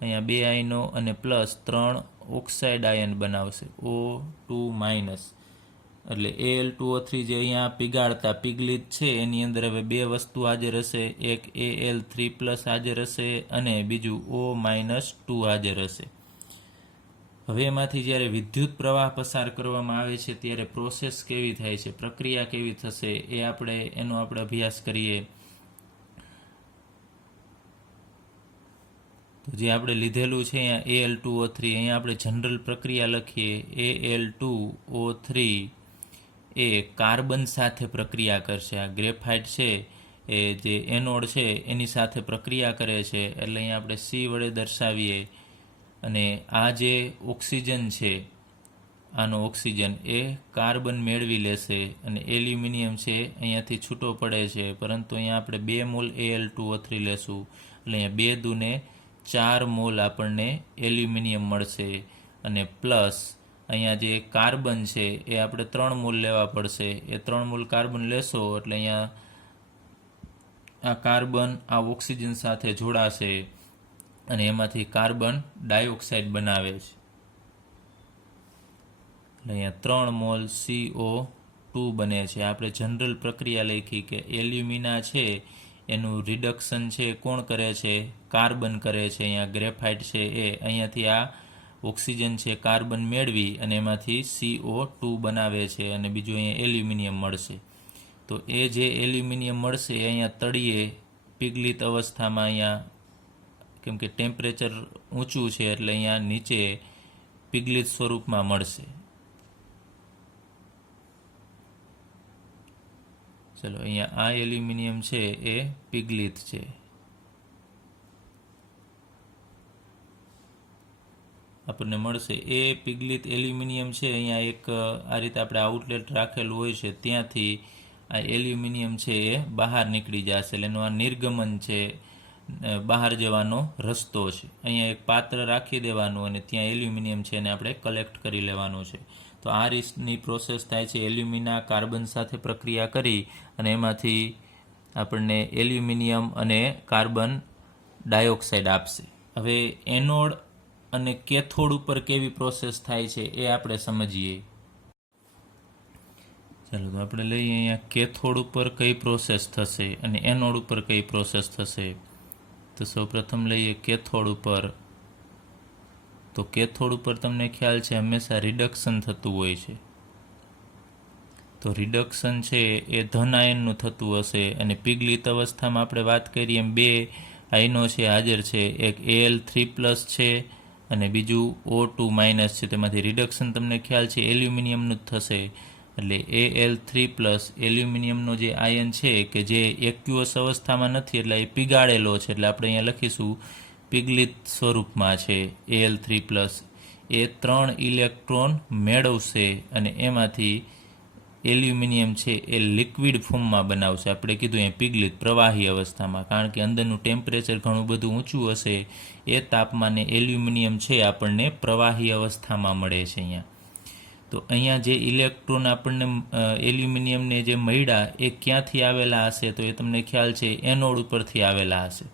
અહીંયા બે આયનો, અને પ્લસ 3 ઓક્સાઇડ આયન બનાવશે O2-. એટલે Al2O3 જે અહીંયા પીગાળતા પીગલિત છે એની અંદર હવે બે વસ્તુ હાજર હશે. એક Al3+ હાજર હશે અને બીજું O-2 હાજર હશે. હવે એમાંથી જ્યારે વિદ્યુત પ્રવાહ પસાર કરવામાં આવે છે ત્યારે પ્રોસેસ કેવી થાય છે, પ્રક્રિયા કેવી થશે એનો આપણે અભ્યાસ કરીએ. તો જે આપણે લીધેલું છે અહીંયા Al2O3, અહીંયા આપણે જનરલ પ્રક્રિયા લખીએ. Al2O3 એ કાર્બન સાથે પ્રક્રિયા કરશે. આ ગ્રેફાઇટ છે એ જે એનોડ છે એની સાથે પ્રક્રિયા કરે છે, એટલે અહીંયા આપણે C વડે દર્શાવીએ. અને આ જે ઓક્સિજન છે, આનો ઓક્સિજન એ કાર્બન મેળવી લેશે અને એલ્યુમિનિયમ છે અહીંયાથી છૂટો પડે છે. પરંતુ અહીંયા આપણે 2 મોલ Al2O3 લેશું, એટલે અહીંયા 2 દૂને 4 મોલ આપણને એલ્યુમિનિયમ મળશે. અને પ્લસ અહીંયા જે કાર્બન છે એ આપણે 3 મોલ લેવા પડશે. એ 3 મોલ કાર્બન લેશો એટલે અહીંયા આ કાર્બન આ ઓક્સિજન સાથે જોડાશે અને એમાંથી કાર્બન ડાયોક્સાઇડ બનાવે છે. એટલે અહીંયા 3 મોલ CO2 બને છે. આપણે જનરલ પ્રક્રિયા લખી કે એલ્યુમિના છે એનું રિડક્શન છે કોણ કરે છે? કાર્બન કરે છે. અહીંયા ગ્રેફાઇટ છે એ અહીંયાથી આ ઓક્સિજન છે કાર્બન મેળવી અને એમાંથી CO2 બનાવે છે અને બીજું અહીંયા એલ્યુમિનિયમ મળશે. તો એ જે એલ્યુમિનિયમ મળશે એ અહીંયા તળિયે પીગલિત અવસ્થામાં અહીંયા, કેમ કે ટેમ્પરેચર ઊંચું છે એટલે અહીંયા નીચે પીગલિત સ્વરૂપમાં મળશે. ચલો, અહીંયા આ એલ્યુમિનિયમ છે એ પીગલિત છે. આપણને મળશે એ પીગલિત એલ્યુમિનિયમ છે. અહીંયા એક આ રીતે આપણે આઉટલેટ રાખેલું હોય છે, ત્યાંથી આ એલ્યુમિનિયમ છે એ બહાર નીકળી જશે. એટલે એનું આ નિર્ગમન છે, બહાર જવાનો રસ્તો છે. અહીંયા એક પાત્ર રાખી દેવાનું અને ત્યાં એલ્યુમિનિયમ છે એને આપણે કલેક્ટ કરી લેવાનું છે. તો આ રીતની પ્રોસેસ થાય છે. એલ્યુમિના કાર્બન સાથે પ્રક્રિયા કરી અને એમાંથી આપણને એલ્યુમિનિયમ અને કાર્બન ડાયોક્સાઇડ આપશે. હવે એનોડ અને કેથોડ ઉપર કેવી પ્રોસેસ થાય છે એ આપણે સમજીએ. ચાલો, તો આપણે લઈએ અહીંયા કેથોડ ઉપર કઈ પ્રોસેસ થશે અને એનોડ ઉપર કઈ પ્રોસેસ થશે. તો સૌપ્રથમ લઈએ કેથોડ ઉપર. તો કેથોડ ઉપર તમને ખ્યાલ છે હંમેશા રિડક્શન થતું હોય છે. તો રિડક્શન છે એ ધન આયનનું થતું હશે અને પીગલિત અવસ્થામાં આપણે વાત કરીએ એમ 2 આયનો છે હાજર છે. એક Al3+ છે અને બીજું O2- છે, તેમાંથી રિડક્શન તમને ખ્યાલ છે એલ્યુમિનિયમનું જ થશે. એટલે Al3+ એલ્યુમિનિયમનો જે આયન છે કે જે એક્યુઅસ અવસ્થામાં નથી, એટલે એ પીગાળેલો છે, એટલે આપણે અહીંયા લખીશું પિગલિત સ્વરૂપમાં છે Al3+. એ 3 ઇલેક્ટ્રોન મેળવશે અને એમાંથી એલ્યુમિનિયમ છે એ લિક્વિડ ફોર્મમાં બનાવશે. આપણે કીધું એ પિગલિત પ્રવાહી અવસ્થામાં, કારણ કે અંદરનું ટેમ્પરેચર ઘણું બધું ઊંચું હશે, એ તાપમાને એલ્યુમિનિયમ છે આપણને પ્રવાહી અવસ્થામાં મળે છે અહીંયા. તો અહીંયા જે ઇલેક્ટ્રોન આપણને એલ્યુમિનિયમને જે મળ્યા એ ક્યાંથી આવેલા હશે, તો એ તમને ખ્યાલ છે એનોડ ઉપરથી આવેલા હશે.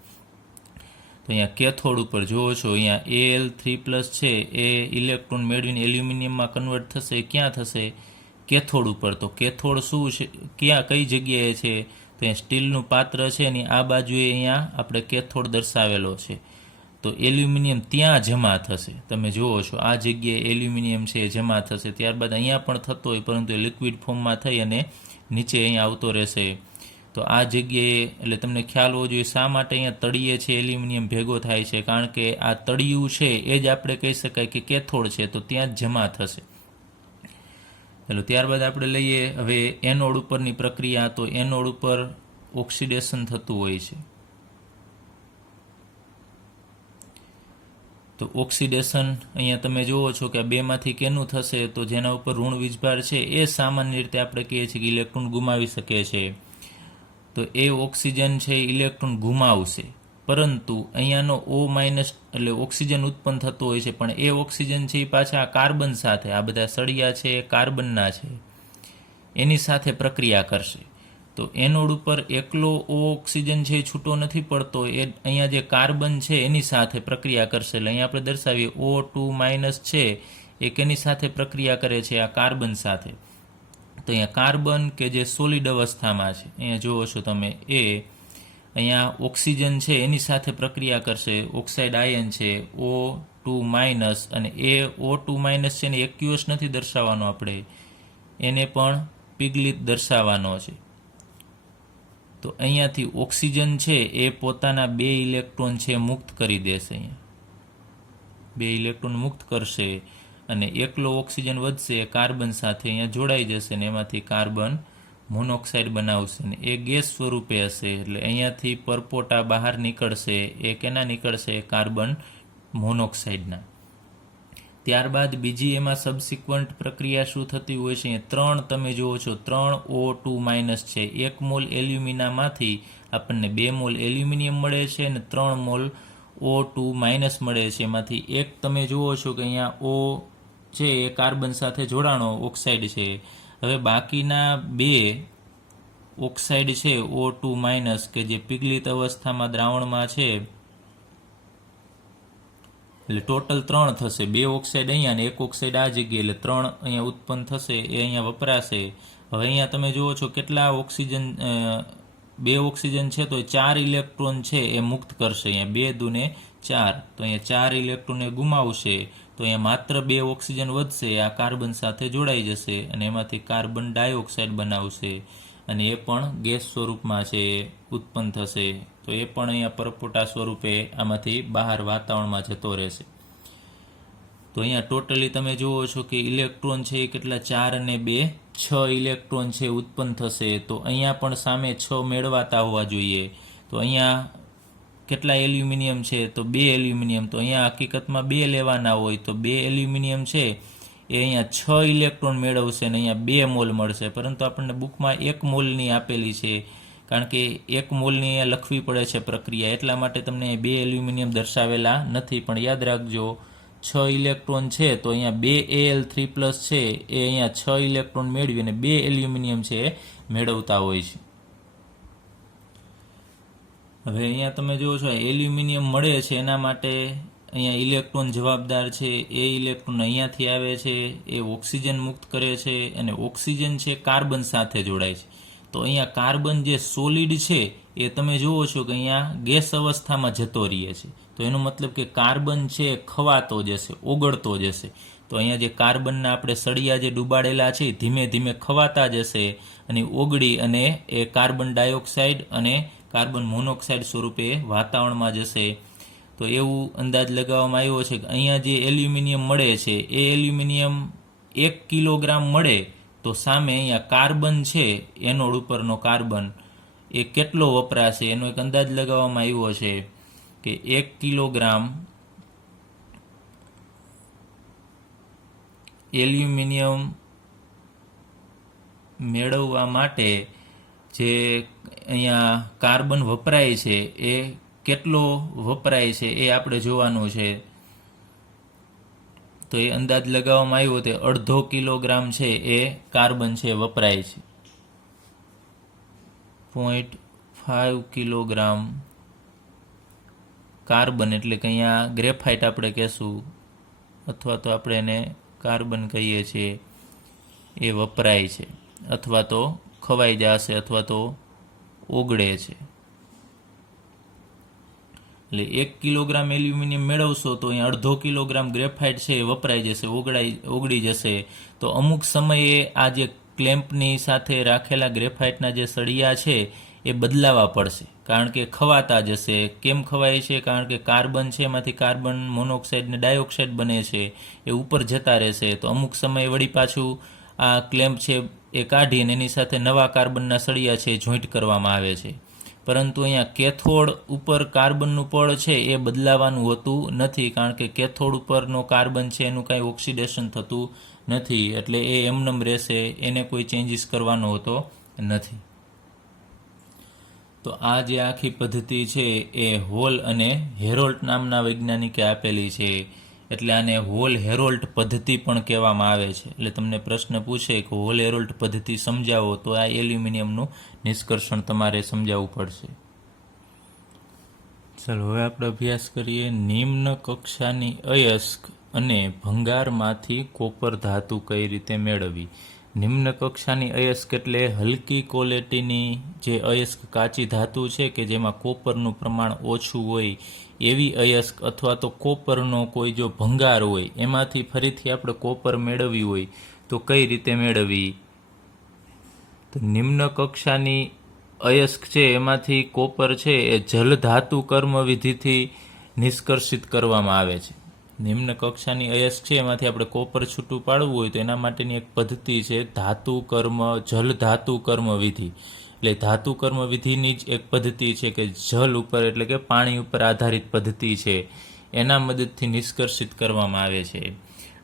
તો અહીંયા કેથોડ ઉપર જુઓ છો, અહીંયા Al3+ છે એ ઇલેક્ટ્રોન મેળવીને એલ્યુમિનિયમમાં કન્વર્ટ થશે. ક્યાં થશે? કેથોડ ઉપર. તો કેથોડ શું છે, કઈ જગ્યાએ છે? તો અહીંયા સ્ટીલનું પાત્ર છે એની આ બાજુએ અહીંયા આપણે કેથોડ દર્શાવેલો છે. તો એલ્યુમિનિયમ ત્યાં જમા થશે. તમે જુઓ છો આ જગ્યાએ એલ્યુમિનિયમ છે એ જમા થશે. ત્યારબાદ અહીંયા પણ થતો હોય, પરંતુ એ લિક્વિડ ફોર્મમાં થઈ અને નીચે અહીંયા આવતો રહેશે. તો આ જગ્યાએ એટલે તમને ખ્યાલ હોવો જોઈએ શા માટે અહીંયા તળિયે છે એલ્યુમિનિયમ ભેગો થાય છે, કારણ કે આ તળિયું છે એ જ આપણે કહી શકાય કે કેથોડ છે, તો ત્યાં જ જમા થશે. ચાલો ત્યારબાદ આપણે લઈએ હવે એનોડ ઉપરની પ્રક્રિયા. તો એનોડ ઉપર ઓક્સિડેશન થતું હોય છે. તો ઓક્સિડેશન અહીંયા તમે જુઓ છો કે આ બેમાંથી કેનું થશે? તો જેના ઉપર ઋણ વીજભાર છે એ સામાન્ય રીતે આપણે કહીએ છીએ કે ઇલેક્ટ્રોન ગુમાવી શકે છે. તો એ ઓક્સિજન છે ઇલેક્ટ્રોન ગુમાવશે, પરંતુ અહીંયાનો O- એટલે ઓક્સિજન ઉત્પન્ન થતો હોય છે, પણ એ ઓક્સિજન છે એ પાછા કાર્બન સાથે, આ બધા સળિયા છે એ કાર્બનના છે, એની સાથે પ્રક્રિયા કરશે. તો એનોડ ઉપર એકલો ઓક્સિજન છે એ છૂટો નથી પડતો, એ અહીંયા જે કાર્બન છે એની સાથે પ્રક્રિયા કરશે. એટલે અહીંયા આપણે દર્શાવીએ O2- છે એ કેની સાથે પ્રક્રિયા કરે છે? આ કાર્બન સાથે. તો અહીંયા કાર્બન કે જે સોલિડ અવસ્થામાં છે, અહીંયા જુઓ છો તમે, એ અહીંયા ઓક્સિજન છે એની સાથે પ્રક્રિયા કરશે. ઓક્સાઇડ આયન છે O2- અને એ O2- છે ને એક્યુઅસ નથી દર્શાવવાનો આપણે, એને પણ પિગલિત દર્શાવવાનો છે. તો અહીંયાથી ઓક્સિજન છે એ પોતાના 2 ઇલેક્ટ્રોન છે મુક્ત કરી દેશે. અહીંયા 2 ઇલેક્ટ્રોન મુક્ત કરશે અને એકલો ઓક્સિજન વધશે કાર્બન સાથે અહીંયા જોડાઈ જશે ને એમાંથી કાર્બન મોનોક્સાઇડ બનાવશે ને એ ગેસ સ્વરૂપે હશે. એટલે અહીંયાથી પરપોટા બહાર નીકળશે, એ કેના નીકળશે? કાર્બન મોનોક્સાઇડના. ત્યારબાદ બીજી એમાં સબસિક્વન્ટ પ્રક્રિયા શું થતી હોય છે? 3 તમે જુઓ છો 3 O2- છે. 1 મોલ એલ્યુમિનામાંથી આપણને 2 મોલ એલ્યુમિનિયમ મળે છે અને 3 મોલ O2- મળે છે. એમાંથી એક તમે જુઓ છો કે અહીંયા O છે એ કાર્બન સાથે જોડાણો ઓક્સાઇડ છે. હવે બાકીના 2 ઓક્સાઇડ છે O2- કે જે પિગલિત અવસ્થામાં દ્રાવણમાં છે, એટલે ટોટલ 3 થશે. 2 ઓક્સાઇડ અહીંયા અને 1 ઓક્સાઇડ આ જગ્યાએ, એટલે 3 અહીંયા ઉત્પન્ન થશે, એ અહીંયા વપરાશે. હવે અહીંયા તમે જુઓ છો કેટલા ઓક્સિજન, 2 ઓક્સિજન છે તો 4 ઇલેક્ટ્રોન છે એ મુક્ત કરશે. અહીંયા 2 દુને 4, તો અહીંયા 4 ઇલેક્ટ્રોન એ ગુમાવશે. તો અહીંયા માત્ર 2 ઓક્સિજન વધશે, આ કાર્બન સાથે જોડાઈ જશે અને એમાંથી કાર્બન ડાયોક્સાઇડ બનાવશે અને એ પણ ગેસ સ્વરૂપમાં છે ઉત્પન્ન થશે. તો એ પણ અહીંયા પરપોટા સ્વરૂપે આમાંથી બહાર વાતાવરણમાં જતો રહેશે. તો અહીંયા ટોટલી તમે જુઓ છો કે ઇલેક્ટ્રોન છે એ કેટલા? 4 અને 2 6 ઇલેક્ટ્રોન છે ઉત્પન્ન થશે. તો અહીંયા પણ સામે 6 મેળવાતા હોવા જોઈએ. તો અહીંયા કેટલા એલ્યુમિનિયમ છે? તો 2 એલ્યુમિનિયમ. તો અહીંયા હકીકતમાં 2 લેવાના હોય, તો 2 એલ્યુમિનિયમ છે એ અહીંયા 6 ઇલેક્ટ્રોન મેળવશે અને અહીંયા 2 મોલ મળશે, પરંતુ આપણને બુકમાં 1 મોલની આપેલી છે, કારણ કે 1 મોલની અહીંયા લખવી પડે છે પ્રક્રિયા, એટલા માટે તમને 2 એલ્યુમિનિયમ દર્શાવેલા નથી. પણ યાદ રાખજો 6 ઇલેક્ટ્રોન છે તો અહીંયા 2 Al3+ છે એ અહીંયા 6 ઇલેક્ટ્રોન મેળવી અને 2 એલ્યુમિનિયમ છે એ મેળવતા હોય છે. હવે અહીંયા તમે જુઓ છો એલ્યુમિનિયમ મળે છે એના માટે અહીંયા ઇલેક્ટ્રોન જવાબદાર છે. એ ઇલેક્ટ્રોન અહીંયાથી આવે છે, એ ઓક્સિજન મુક્ત કરે છે અને ઓક્સિજન છે કાર્બન સાથે જોડાય છે. તો અહીંયા કાર્બન જે સોલિડ છે એ તમે જુઓ છો કે અહીંયા ગેસ અવસ્થામાં જતો રહે છે. તો એનો મતલબ કે કાર્બન છે ખવાતો જશે, ઓગળતો જશે. તો અહીંયા જે કાર્બનના આપણે સળિયા જે ડૂબાડેલા છે ધીમે ધીમે ખવાતા જશે અને ઓગળી અને એ કાર્બન ડાયોક્સાઇડ અને કાર્બન મોનોક્સાઇડ સ્વરૂપે વાતાવરણમાં જશે. તો એવું અંદાજ લગાવવામાં આવ્યો છે કે અહીંયા જે એલ્યુમિનિયમ મળે છે એ એલ્યુમિનિયમ 1 કિલોગ્રામ મળે તો સામે અહીંયા કાર્બન છે, એનોડ ઉપરનો કાર્બન, એ કેટલો વપરાશે એનો એક અંદાજ લગાવવામાં આવ્યો છે કે 1 કિલોગ્રામ એલ્યુમિનિયમ મેળવવા માટે જે અહીંયા કાર્બન વપરાય છે એ કેટલો વપરાય છે એ આપણે જોવાનું છે. તો એ અંદાજ લગાવવામાં આવ્યો તે 1/2 કિલોગ્રામ છે એ કાર્બન છે વપરાય છે. 0.5 કિલોગ્રામ કાર્બન એટલે કે અહીંયા ગ્રેફાઇટ આપણે કહેશું, અથવા તો આપણે એને કાર્બન કહીએ છીએ, એ વપરાય છે અથવા તો ખવાઈ જશે અથવા તો ઓગળે છે. એટલે 1 કિલોગ્રામ એલ્યુમિનિયમ મેળવશો તો અહીંયા 1/2 કિલોગ્રામ ગ્રેફાઇટ છે એ વપરાઈ જશે, ઓગળી જશે. તો અમુક સમયે આ જે ક્લેમ્પની સાથે રાખેલા ગ્રેફાઇટના જે સળિયા છે એ બદલાવા પડશે, કારણ કે ખવાતા જશે. કેમ ખવાય છે? કારણ કે કાર્બન છે એમાંથી કાર્બન મોનોક્સાઇડ ને ડાયોક્સાઇડ બને છે, એ ઉપર જતા રહેશે. તો અમુક સમયે વળી પાછું આ ક્લેમ્પ છે એ કાઢી અને એની સાથે નવા કાર્બનના સળિયા છે જોઈન્ટ કરવામાં આવે છે. પરંતુ અહીંયા કેથોડ ઉપર કાર્બનનું પળ છે એ બદલાવાનું હોતું નથી, કારણ કે કેથોડ ઉપરનો કાર્બન છે એનું કાંઈ ઓક્સિડેશન થતું નથી, એટલે એ એમનેમ રહેશે, એને કોઈ ચેન્જીસ કરવાનો હોતો નથી. તો આ જે આખી પદ્ધતિ છે એ હોલ અને હેરોલ્ટ નામના વૈજ્ઞાનિકે આપેલી છે, એટલે આને હોલ હેરોલ્ટ પદ્ધતિ પણ કહેવામાં આવે છે. એટલે તમને પ્રશ્ન પૂછે કે હોલ હેરોલ્ટ પદ્ધતિ સમજાવો, તો આ એલ્યુમિનિયમનું નિષ્કર્ષણ તમારે સમજાવવું પડશે. ચાલો હવે આપણે અભ્યાસ કરીએ નિમ્ન કક્ષાની અયસ્ક અને ભંગારમાંથી કોપર ધાતુ કઈ રીતે મેળવવી. નિમ્ન કક્ષાની અયસ્ક એટલે હલકી ક્વોલિટીની જે અયસ્ક કાચી ધાતુ છે કે જેમાં કોપરનું પ્રમાણ ઓછું હોય એવી અયસ્ક, અથવા તો કોપરનો કોઈ જો ભંગાર હોય એમાંથી ફરીથી આપણે કોપર મેળવવી હોય તો કઈ રીતે મેળવવી. તો નિમ્ન કક્ષાની અયસ્ક છે એમાંથી કોપર છે એ જલ ધાતુ કર્મ વિધિથી નિષ્કર્ષિત કરવામાં આવે છે. નિમ્ન કક્ષાની અયસ્ક છે એમાંથી આપણે કોપર છૂટું પાડવું હોય તો એના માટેની એક પદ્ધતિ છે ધાતુ કર્મ, જલ ધાતુ કર્મ વિધિ. એટલે ધાતુ કર્મ વિધિની જ એક પદ્ધતિ છે કે જલ ઉપર એટલે કે પાણી ઉપર આધારિત પદ્ધતિ છે, એના મદદથી નિષ્કર્ષિત કરવામાં આવે છે.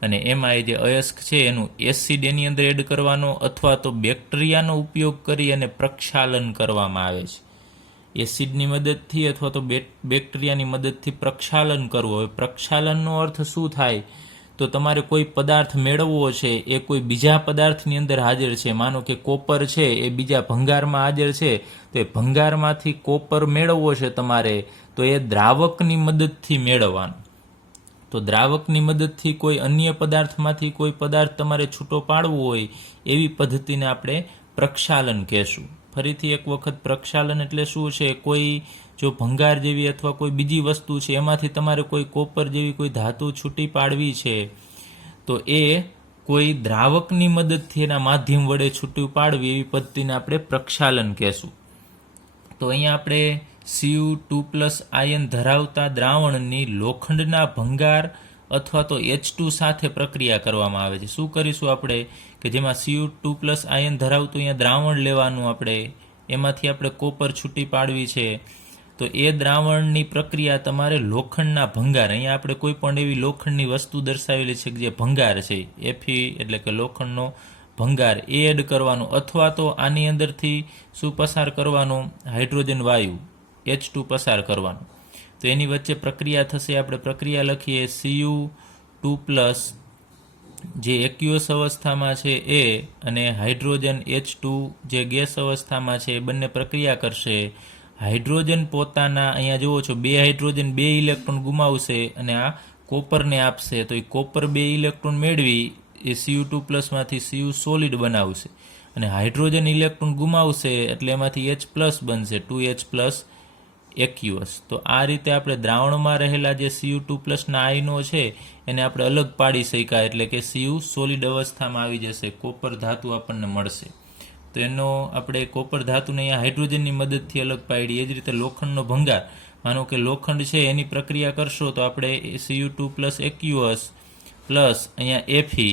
અને એમાં એ જે અયસ્ક છે એનું એસિડ એની અંદર એડ કરવાનો અથવા તો બેક્ટેરિયાનો ઉપયોગ કરી અને પ્રક્ષાલન કરવામાં આવે છે. એસિડની મદદથી અથવા તો બેક્ટેરિયાની મદદથી પ્રક્ષાલન કરવું. હવે પ્રક્ષાલનનો અર્થ શું થાય? તો તમારે કોઈ પદાર્થ મેળવવો છે એ કોઈ બીજા પદાર્થની અંદર હાજર છે, માનો કે કોપર છે એ બીજા ભંગારમાં હાજર છે, તો એ ભંગારમાંથી કોપર મેળવવો છે તમારે, તો એ દ્રાવકની મદદથી મેળવવાનું. તો દ્રાવકની મદદથી કોઈ અન્ય પદાર્થમાંથી કોઈ પદાર્થ તમારે છૂટો પાડવો હોય એવી પદ્ધતિને આપણે પ્રક્ષાલન કહેશું. ફરીથી એક વખત પ્રક્ષાલન એટલે શું છે? કોઈ જો ભંગાર જેવી અથવા કોઈ બીજી વસ્તુ છે એમાંથી તમારે કોઈ કોપર જેવી કોઈ ધાતુ છૂટી પાડવી છે, તો એ કોઈ દ્રાવકની મદદથી એના માધ્યમ વડે છૂટી પાડવી એવી પદ્ધતિને આપણે પ્રક્ષાલન કહેશું. તો અહીંયા આપણે Cu2+ આયન ધરાવતા દ્રાવણની લોખંડના ભંગાર અથવા તો H2 સાથે પ્રક્રિયા કરવામાં આવે છે. શું કરીશું આપણે કે જેમાં Cu2+ આયન ધરાવતું અહીંયા દ્રાવણ લેવાનું, આપણે એમાંથી આપણે કોપર છૂટી પાડવી છે, તો એ દ્રાવણની પ્રક્રિયા તમારે લોખંડના ભંગાર, અહીંયા આપણે કોઈ પણ એવી લોખંડની વસ્તુ દર્શાવેલી છે કે જે ભંગાર છે, Fe એટલે કે લોખંડનો ભંગાર, એ એડ કરવાનું, અથવા તો આની અંદરથી શું પસાર કરવાનું? હાઇડ્રોજન વાયુ H2 પસાર કરવાનું. તો એની વચ્ચે પ્રક્રિયા થશે. આપણે પ્રક્રિયા લખીએ Cu2+ જે એક્યુઅસ અવસ્થામાં છે એ અને હાઇડ્રોજન H2 જે ગેસ અવસ્થામાં છે એ બંને પ્રક્રિયા કરશે. હાઇડ્રોજન પોતાના, અહીંયા જુઓ છો 2 હાઇડ્રોજન 2 ઇલેક્ટ્રોન ગુમાવશે અને આ કોપરને આપશે, તો એ કોપર 2 ઇલેક્ટ્રોન મેળવી એ Cu2+ માંથી Cu સોલિડ બનાવશે, અને હાઇડ્રોજન ઇલેક્ટ્રોન ગુમાવશે એટલે એમાંથી H+ બનશે, 2H+ એક્યુઅસ. તો આ રીતે આપણે દ્રાવણમાં રહેલા જે Cu2+ ના આયનો છે એને આપણે અલગ પાડી શક્યા, એટલે કે Cu સોલિડ અવસ્થામાં આવી જશે, કોપર ધાતુ આપણને મળશે. તો એનો આપણે કોપર ધાતુને અહીંયા હાઇડ્રોજનની મદદથી અલગ પાડી. એ જ રીતે લોખંડનો ભંગાર માનો કે લોખંડ છે એની પ્રક્રિયા કરશો તો આપણે Cu2 પ્લસ એક્યુઅસ પ્લસ અહીંયા Fe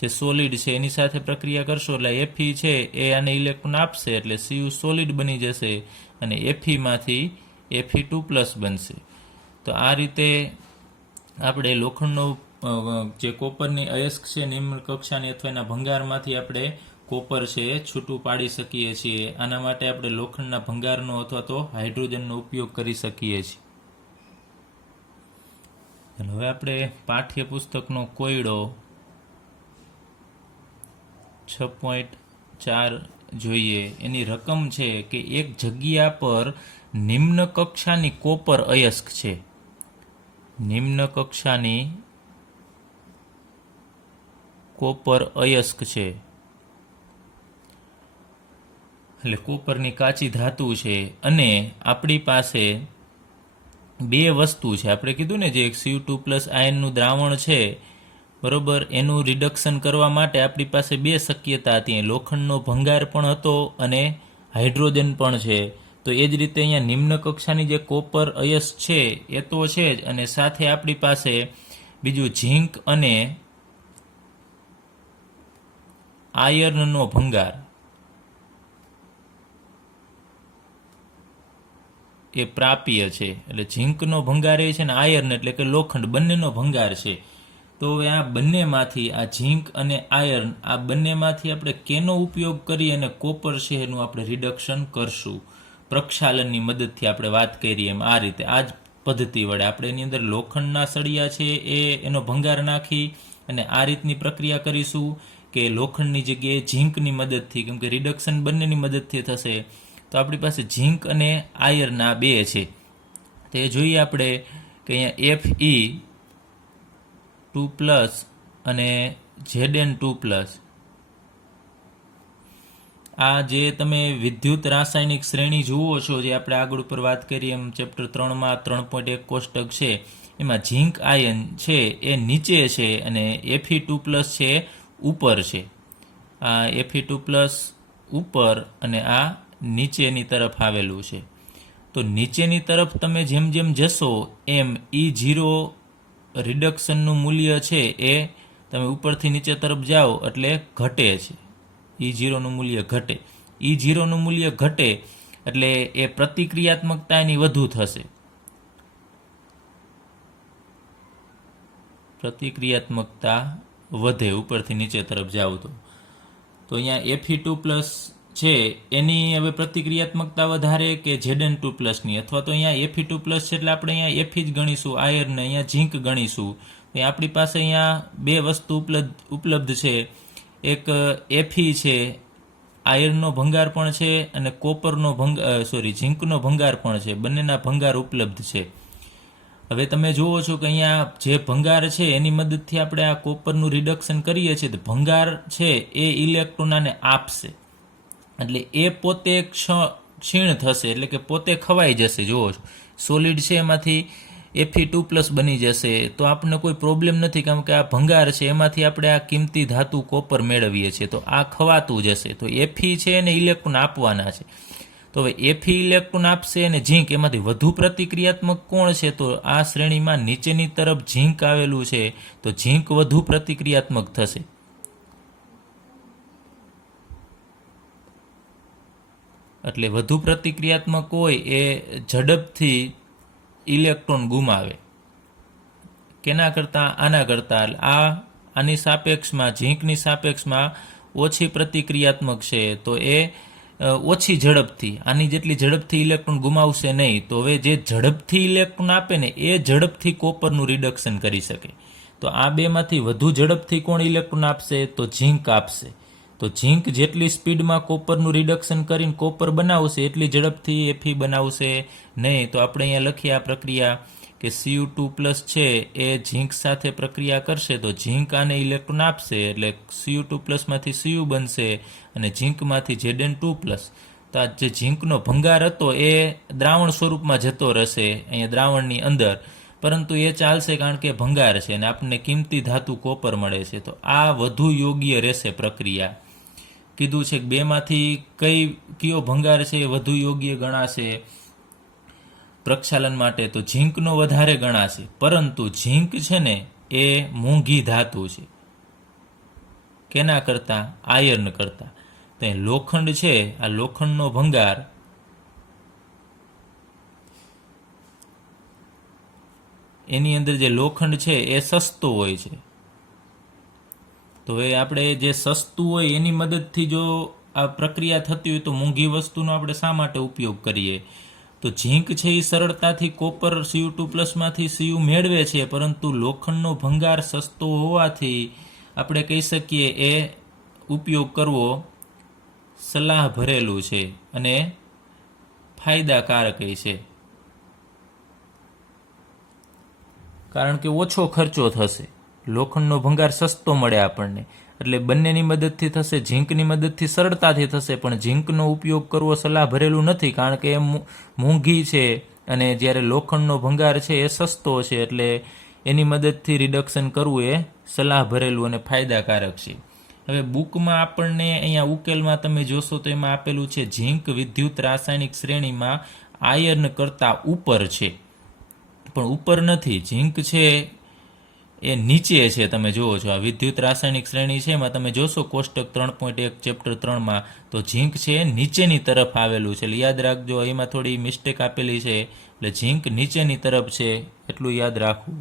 જે સોલિડ છે એની સાથે પ્રક્રિયા કરશો એટલે Fe છે એ આને ઇલેક્ટ્રોન આપશે એટલે Cu સોલિડ બની જશે અને Feમાંથી Fe2 પ્લસ બનશે. તો આ રીતે આપણે લોખંડનો જે કોપરની અયસ્ક છે નિમ્ન કક્ષાની અથવા એના ભંગારમાંથી આપણે કોપર છે એ છૂટું પાડી શકીએ છીએ. આના માટે આપણે લોખંડના ભંગારનો અથવા તો હાઇડ્રોજનનો ઉપયોગ કરી શકીએ છીએ. હવે આપણે પાઠ્યપુસ્તકનો કોયડો 6.4 જોઈએ. એની રકમ છે કે એક જગ્યા પર નિમ્ન કક્ષાની કોપર અયસ્ક છે. નિમ્ન કક્ષાની કોપર અયસ્ક છે એટલે કોપરની કાચી ધાતુ છે અને આપણી પાસે બે વસ્તુ છે. આપણે કીધું ને જે Cu2 પ્લસ આયનનું દ્રાવણ છે બરોબર, એનું રિડક્શન કરવા માટે આપણી પાસે બે શક્યતા હતી. લોખંડનો ભંગાર પણ હતો અને હાઇડ્રોજન પણ છે. તો એ જ રીતે અહીંયા નિમ્ન કક્ષાની જે કોપર અયસ્ક છે એ તો છે જ અને સાથે આપણી પાસે બીજું ઝીંક અને આયર્નનો ભંગાર એ પ્રાપ્ય છે. એટલે ઝીંકનો ભંગાર એ છે ને આયર્ન એટલે કે લોખંડ બંનેનો ભંગાર છે. તો હવે આ બંનેમાંથી આ ઝીંક અને આયર્ન આ બંનેમાંથી આપણે કેનો ઉપયોગ કરી અને કોપર છે એનું આપણે રિડક્શન કરશું પ્રક્ષાલનની મદદથી. આપણે વાત કરીએ એમ આ રીતે આ જ પદ્ધતિ વડે આપણે એની અંદર લોખંડના સળિયા છે એનો ભંગાર નાખી અને આ રીતની પ્રક્રિયા કરીશું કે લોખંડની જગ્યાએ ઝીંકની મદદથી, કેમ કે રિડક્શન બંનેની મદદથી થશે. તો આપણી પાસે ઝીંક અને આયર્ન આ બે છે. તો એ જોઈએ આપણે કે અહીંયા Fe2 પ્લસ અને Zn2 પ્લસ આ જે તમે વિદ્યુત રાસાયણિક શ્રેણી જુઓ છો જે આપણે આગળ ઉપર વાત કરીએ એમ ચેપ્ટર 3માં 3.1 કોષ્ટક છે એમાં ઝીંક આયન છે એ નીચે છે અને Fe2 પ્લસ છે ઉપર છે. આ Fe2 પ્લસ ઉપર અને આ નીચેની તરફ આવેલું છે. તો નીચેની તરફ તમે જેમ જેમ જશો એમ E0 રિડક્શનનું મૂલ્ય છે એ તમે ઉપરથી નીચે તરફ જાઓ એટલે ઘટે છે. E0નું મૂલ્ય ઘટે. E0નું મૂલ્ય ઘટે એટલે એ પ્રતિક્રિયાત્મકતા એની વધુ થશે. પ્રતિક્રિયાત્મકતા વધે ઉપરથી નીચે તરફ જાઓ તો અહીંયા Fe2 પ્લસ છે એની હવે પ્રતિક્રિયાત્મકતા વધારે કે Zn2 પ્લસની, અથવા તો અહીંયા Fe2 પ્લસ છે એટલે આપણે અહીંયા Fe જ ગણીશું આયર્ન, અહીંયા ઝીંક ગણીશું. આપણી પાસે અહીંયા બે વસ્તુ ઉપલબ્ધ છે. એક Fe છે, આયર્નનો ભંગાર પણ છે અને કોપરનો ઝીંકનો ભંગાર પણ છે. બંનેના ભંગાર ઉપલબ્ધ છે. હવે તમે જુઓ છો કે અહીંયા જે ભંગાર છે એની મદદથી આપણે આ કોપરનું રિડક્શન કરીએ છીએ તો ભંગાર છે એ ઇલેક્ટ્રોન આને આપશે એટલે એ પોતે ક્ષીણ થશે એટલે કે પોતે ખવાઈ જશે. જુઓ છો સોલિડ છે એમાંથી Fe2 પ્લસ બની જશે તો આપણને કોઈ પ્રોબ્લેમ નથી, કારણ કે આ ભંગાર છે એમાંથી આપણે આ કિંમતી ધાતુ કોપર મેળવીએ છીએ તો આ ખવાતું જશે. તો Fe છે એને ઇલેક્ટ્રોન આપવાના છે. તો હવે Fe ઇલેક્ટ્રોન આપશે અને ઝીંક એમાંથી વધુ પ્રતિક્રિયાત્મક કોણ છે? તો આ શ્રેણીમાં નીચેની તરફ ઝીંક આવેલું છે તો ઝીંક વધુ પ્રતિક્રિયાત્મક થશે. એટલે વધુ પ્રતિક્રિયાત્મક હોય એ ઝડપથી ઇલેક્ટ્રોન ગુમાવે. કેના કરતાં? આના કરતાં. આની સાપેક્ષમાં ઝીંકની સાપેક્ષમાં ઓછી પ્રતિક્રિયાત્મક છે તો એ ઓછી ઝડપથી આની જેટલી ઝડપથી ઇલેક્ટ્રોન ગુમાવશે નહીં. તો હવે જે ઝડપથી ઇલેક્ટ્રોન આપે ને એ ઝડપથી કોપરનું રિડક્શન કરી શકે. તો આ બેમાંથી વધુ ઝડપથી કોણ ઇલેક્ટ્રોન આપશે? તો ઝીંક આપશે. તો ઝીંક જેટલી સ્પીડમાં કોપરનું રિડક્શન કરીને કોપર બનાવશે એટલી ઝડપથી Fe બનાવશે નહીં. તો આપણે અહીંયા લખીએ આ પ્રક્રિયા કે Cu2 પ્લસ છે એ ઝીંક સાથે પ્રક્રિયા કરશે તો ઝીંક આને ઇલેક્ટ્રોન આપશે એટલે Cu2 પ્લસમાંથી Cu બનશે અને ઝીંકમાંથી Zn2 પ્લસ. તો આ જે ઝીંકનો ભંગાર હતો એ દ્રાવણ સ્વરૂપમાં જતો રહેશે અહીંયા દ્રાવણની અંદર, પરંતુ એ ચાલશે કારણ કે ભંગાર છે અને આપણને કિંમતી ધાતુ કોપર મળે છે. તો આ વધુ યોગ્ય રહેશે પ્રક્રિયા. કીધું છે કે બેમાંથી કયો ભંગાર છે એ વધુ યોગ્ય ગણાશે? પ્રક્ષાલન માટે તો ઝીંકનો વધારે ગણાશે, પરંતુ ઝીંક છે ને એ મોંઘી ધાતુ છે. કેના કરતાં? આયર્ન કરતાં. તો એ લોખંડ છે, આ લોખંડનો ભંગાર એની અંદર જે લોખંડ છે એ સસ્તું હોય છે. તો એ આપણે જે સસ્તું હોય એની મદદથી જો આ પ્રક્રિયા થતી હોય તો મોંઘી વસ્તુનો આપણે શા માટે ઉપયોગ કરીએ? તો ઝીંક છે એ સરળતાથી કોપર Cu2+માંથી Cu મેળવે છે, પરંતુ લોખંડનો ભંગાર સસ્તો હોવાથી આપણે કહી શકીએ એ ઉપયોગ કરવો સલાહ ભરેલું છે અને ફાયદાકારક છે, કારણ કે ઓછો ખર્ચો થશે. લોખંડનો ભંગાર સસ્તો મળે આપણને, એટલે બંનેની મદદથી થશે. ઝીંકની મદદથી સરળતાથી થશે, પણ ઝીંકનો ઉપયોગ કરવો સલાહ ભરેલું નથી, કારણ કે એ મોંઘી છે અને જ્યારે લોખંડનો ભંગાર છે એ સસ્તો છે, એટલે એની મદદથી રિડક્શન કરવું એ સલાહ ભરેલું અને ફાયદાકારક છે. હવે બુકમાં આપણને અહીંયા ઉકેલમાં તમે જોશો તો એમાં આપેલું છે ઝીંક વિદ્યુત રાસાયણિક શ્રેણીમાં આયર્ન કરતાં ઉપર છે, પણ ઉપર નથી. ઝીંક છે એ નીચે છે. તમે જુઓ છો આ વિદ્યુત રાસાયણિક શ્રેણી છે એમાં તમે જોશો કોષ્ટક 3.1 ચેપ્ટર 3માં તો ઝીંક છે નીચેની તરફ આવેલું છે. એટલે યાદ રાખજો, એમાં થોડી મિસ્ટેક આપેલી છે, એટલે ઝીંક નીચેની તરફ છે એટલું યાદ રાખવું.